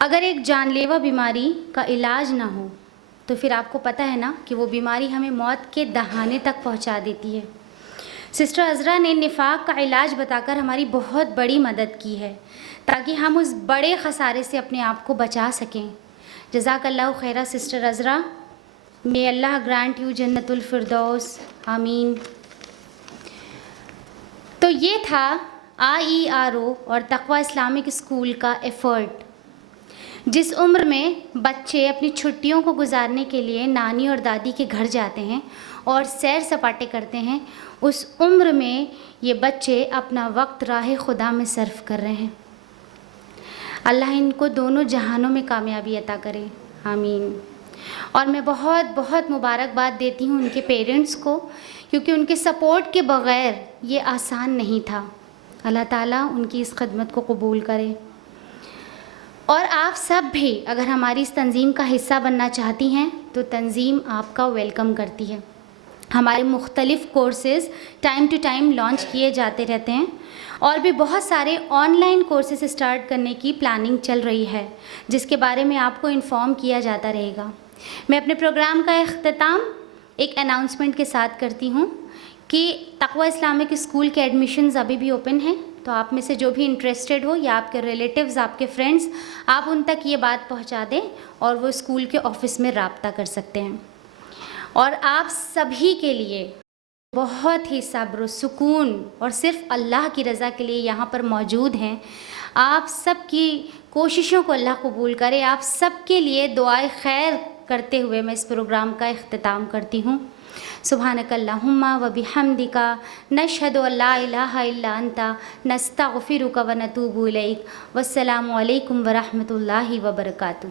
اگر ایک جان لیوا بیماری کا علاج نہ ہو تو پھر آپ کو پتہ ہے نا کہ وہ بیماری ہمیں موت کے دہانے تک پہنچا دیتی ہے۔ سسٹر عذرا نے نفاق کا علاج بتا کر ہماری بہت بڑی مدد کی ہے تاکہ ہم اس بڑے خسارے سے اپنے آپ کو بچا سکیں۔ جزاک اللہ خیرہ سسٹر عذرا، may اللہ گرانٹ یو جنت الفردوس، آمین۔ تو یہ تھا IERO اور تقویٰ اسلامک اسکول کا ایفرٹ جس عمر میں بچے اپنی چھٹیوں کو گزارنے کے لیے نانی اور دادی کے گھر جاتے ہیں اور سیر سپاٹے کرتے ہیں، اس عمر میں یہ بچے اپنا وقت راہ خدا میں صرف کر رہے ہیں۔ اللہ ان کو دونوں جہانوں میں کامیابی عطا کرے، آمین۔ اور میں بہت بہت مبارکباد دیتی ہوں ان کے پیرنٹس کو، کیونکہ ان کے سپورٹ کے بغیر یہ آسان نہیں تھا۔ اللہ تعالیٰ ان کی اس خدمت کو قبول کرے۔ اور آپ سب بھی اگر ہماری اس تنظیم کا حصہ بننا چاہتی ہیں تو تنظیم آپ کا ویلکم کرتی ہے۔ ہمارے مختلف courses time to time launch کیے جاتے رہتے ہیں، اور بھی بہت سارے آن لائن کورسز اسٹارٹ کرنے کی پلاننگ چل رہی ہے، جس کے بارے میں آپ کو انفارم کیا جاتا رہے گا۔ میں اپنے پروگرام کا اختتام ایک اناؤنسمنٹ کے ساتھ کرتی ہوں کہ تقویٰ اسلامک اسکول کے ایڈمیشنز ابھی بھی اوپن ہیں، تو آپ میں سے جو بھی انٹرسٹڈ ہو یا آپ کے ریلیٹیوز، آپ کے فرینڈس، آپ ان تک یہ بات پہنچا دیں اور وہ اسکول کے آفس میں رابطہ کر سکتے ہیں۔ اور آپ سبھی کے لیے بہت ہی صبر و سکون اور صرف اللہ کی رضا کے لیے یہاں پر موجود ہیں۔ آپ سب کی کوششوں کو اللہ قبول کرے۔ آپ سب کے لیے دعائے خیر کرتے ہوئے میں اس پروگرام کا اختتام کرتی ہوں۔ سبحانک اللہم و بحمدک نشہد ان لا الہ الا انت نستغفرک و نتوب الیک۔ والسلام علیکم ورحمۃ اللہ وبرکاتہ۔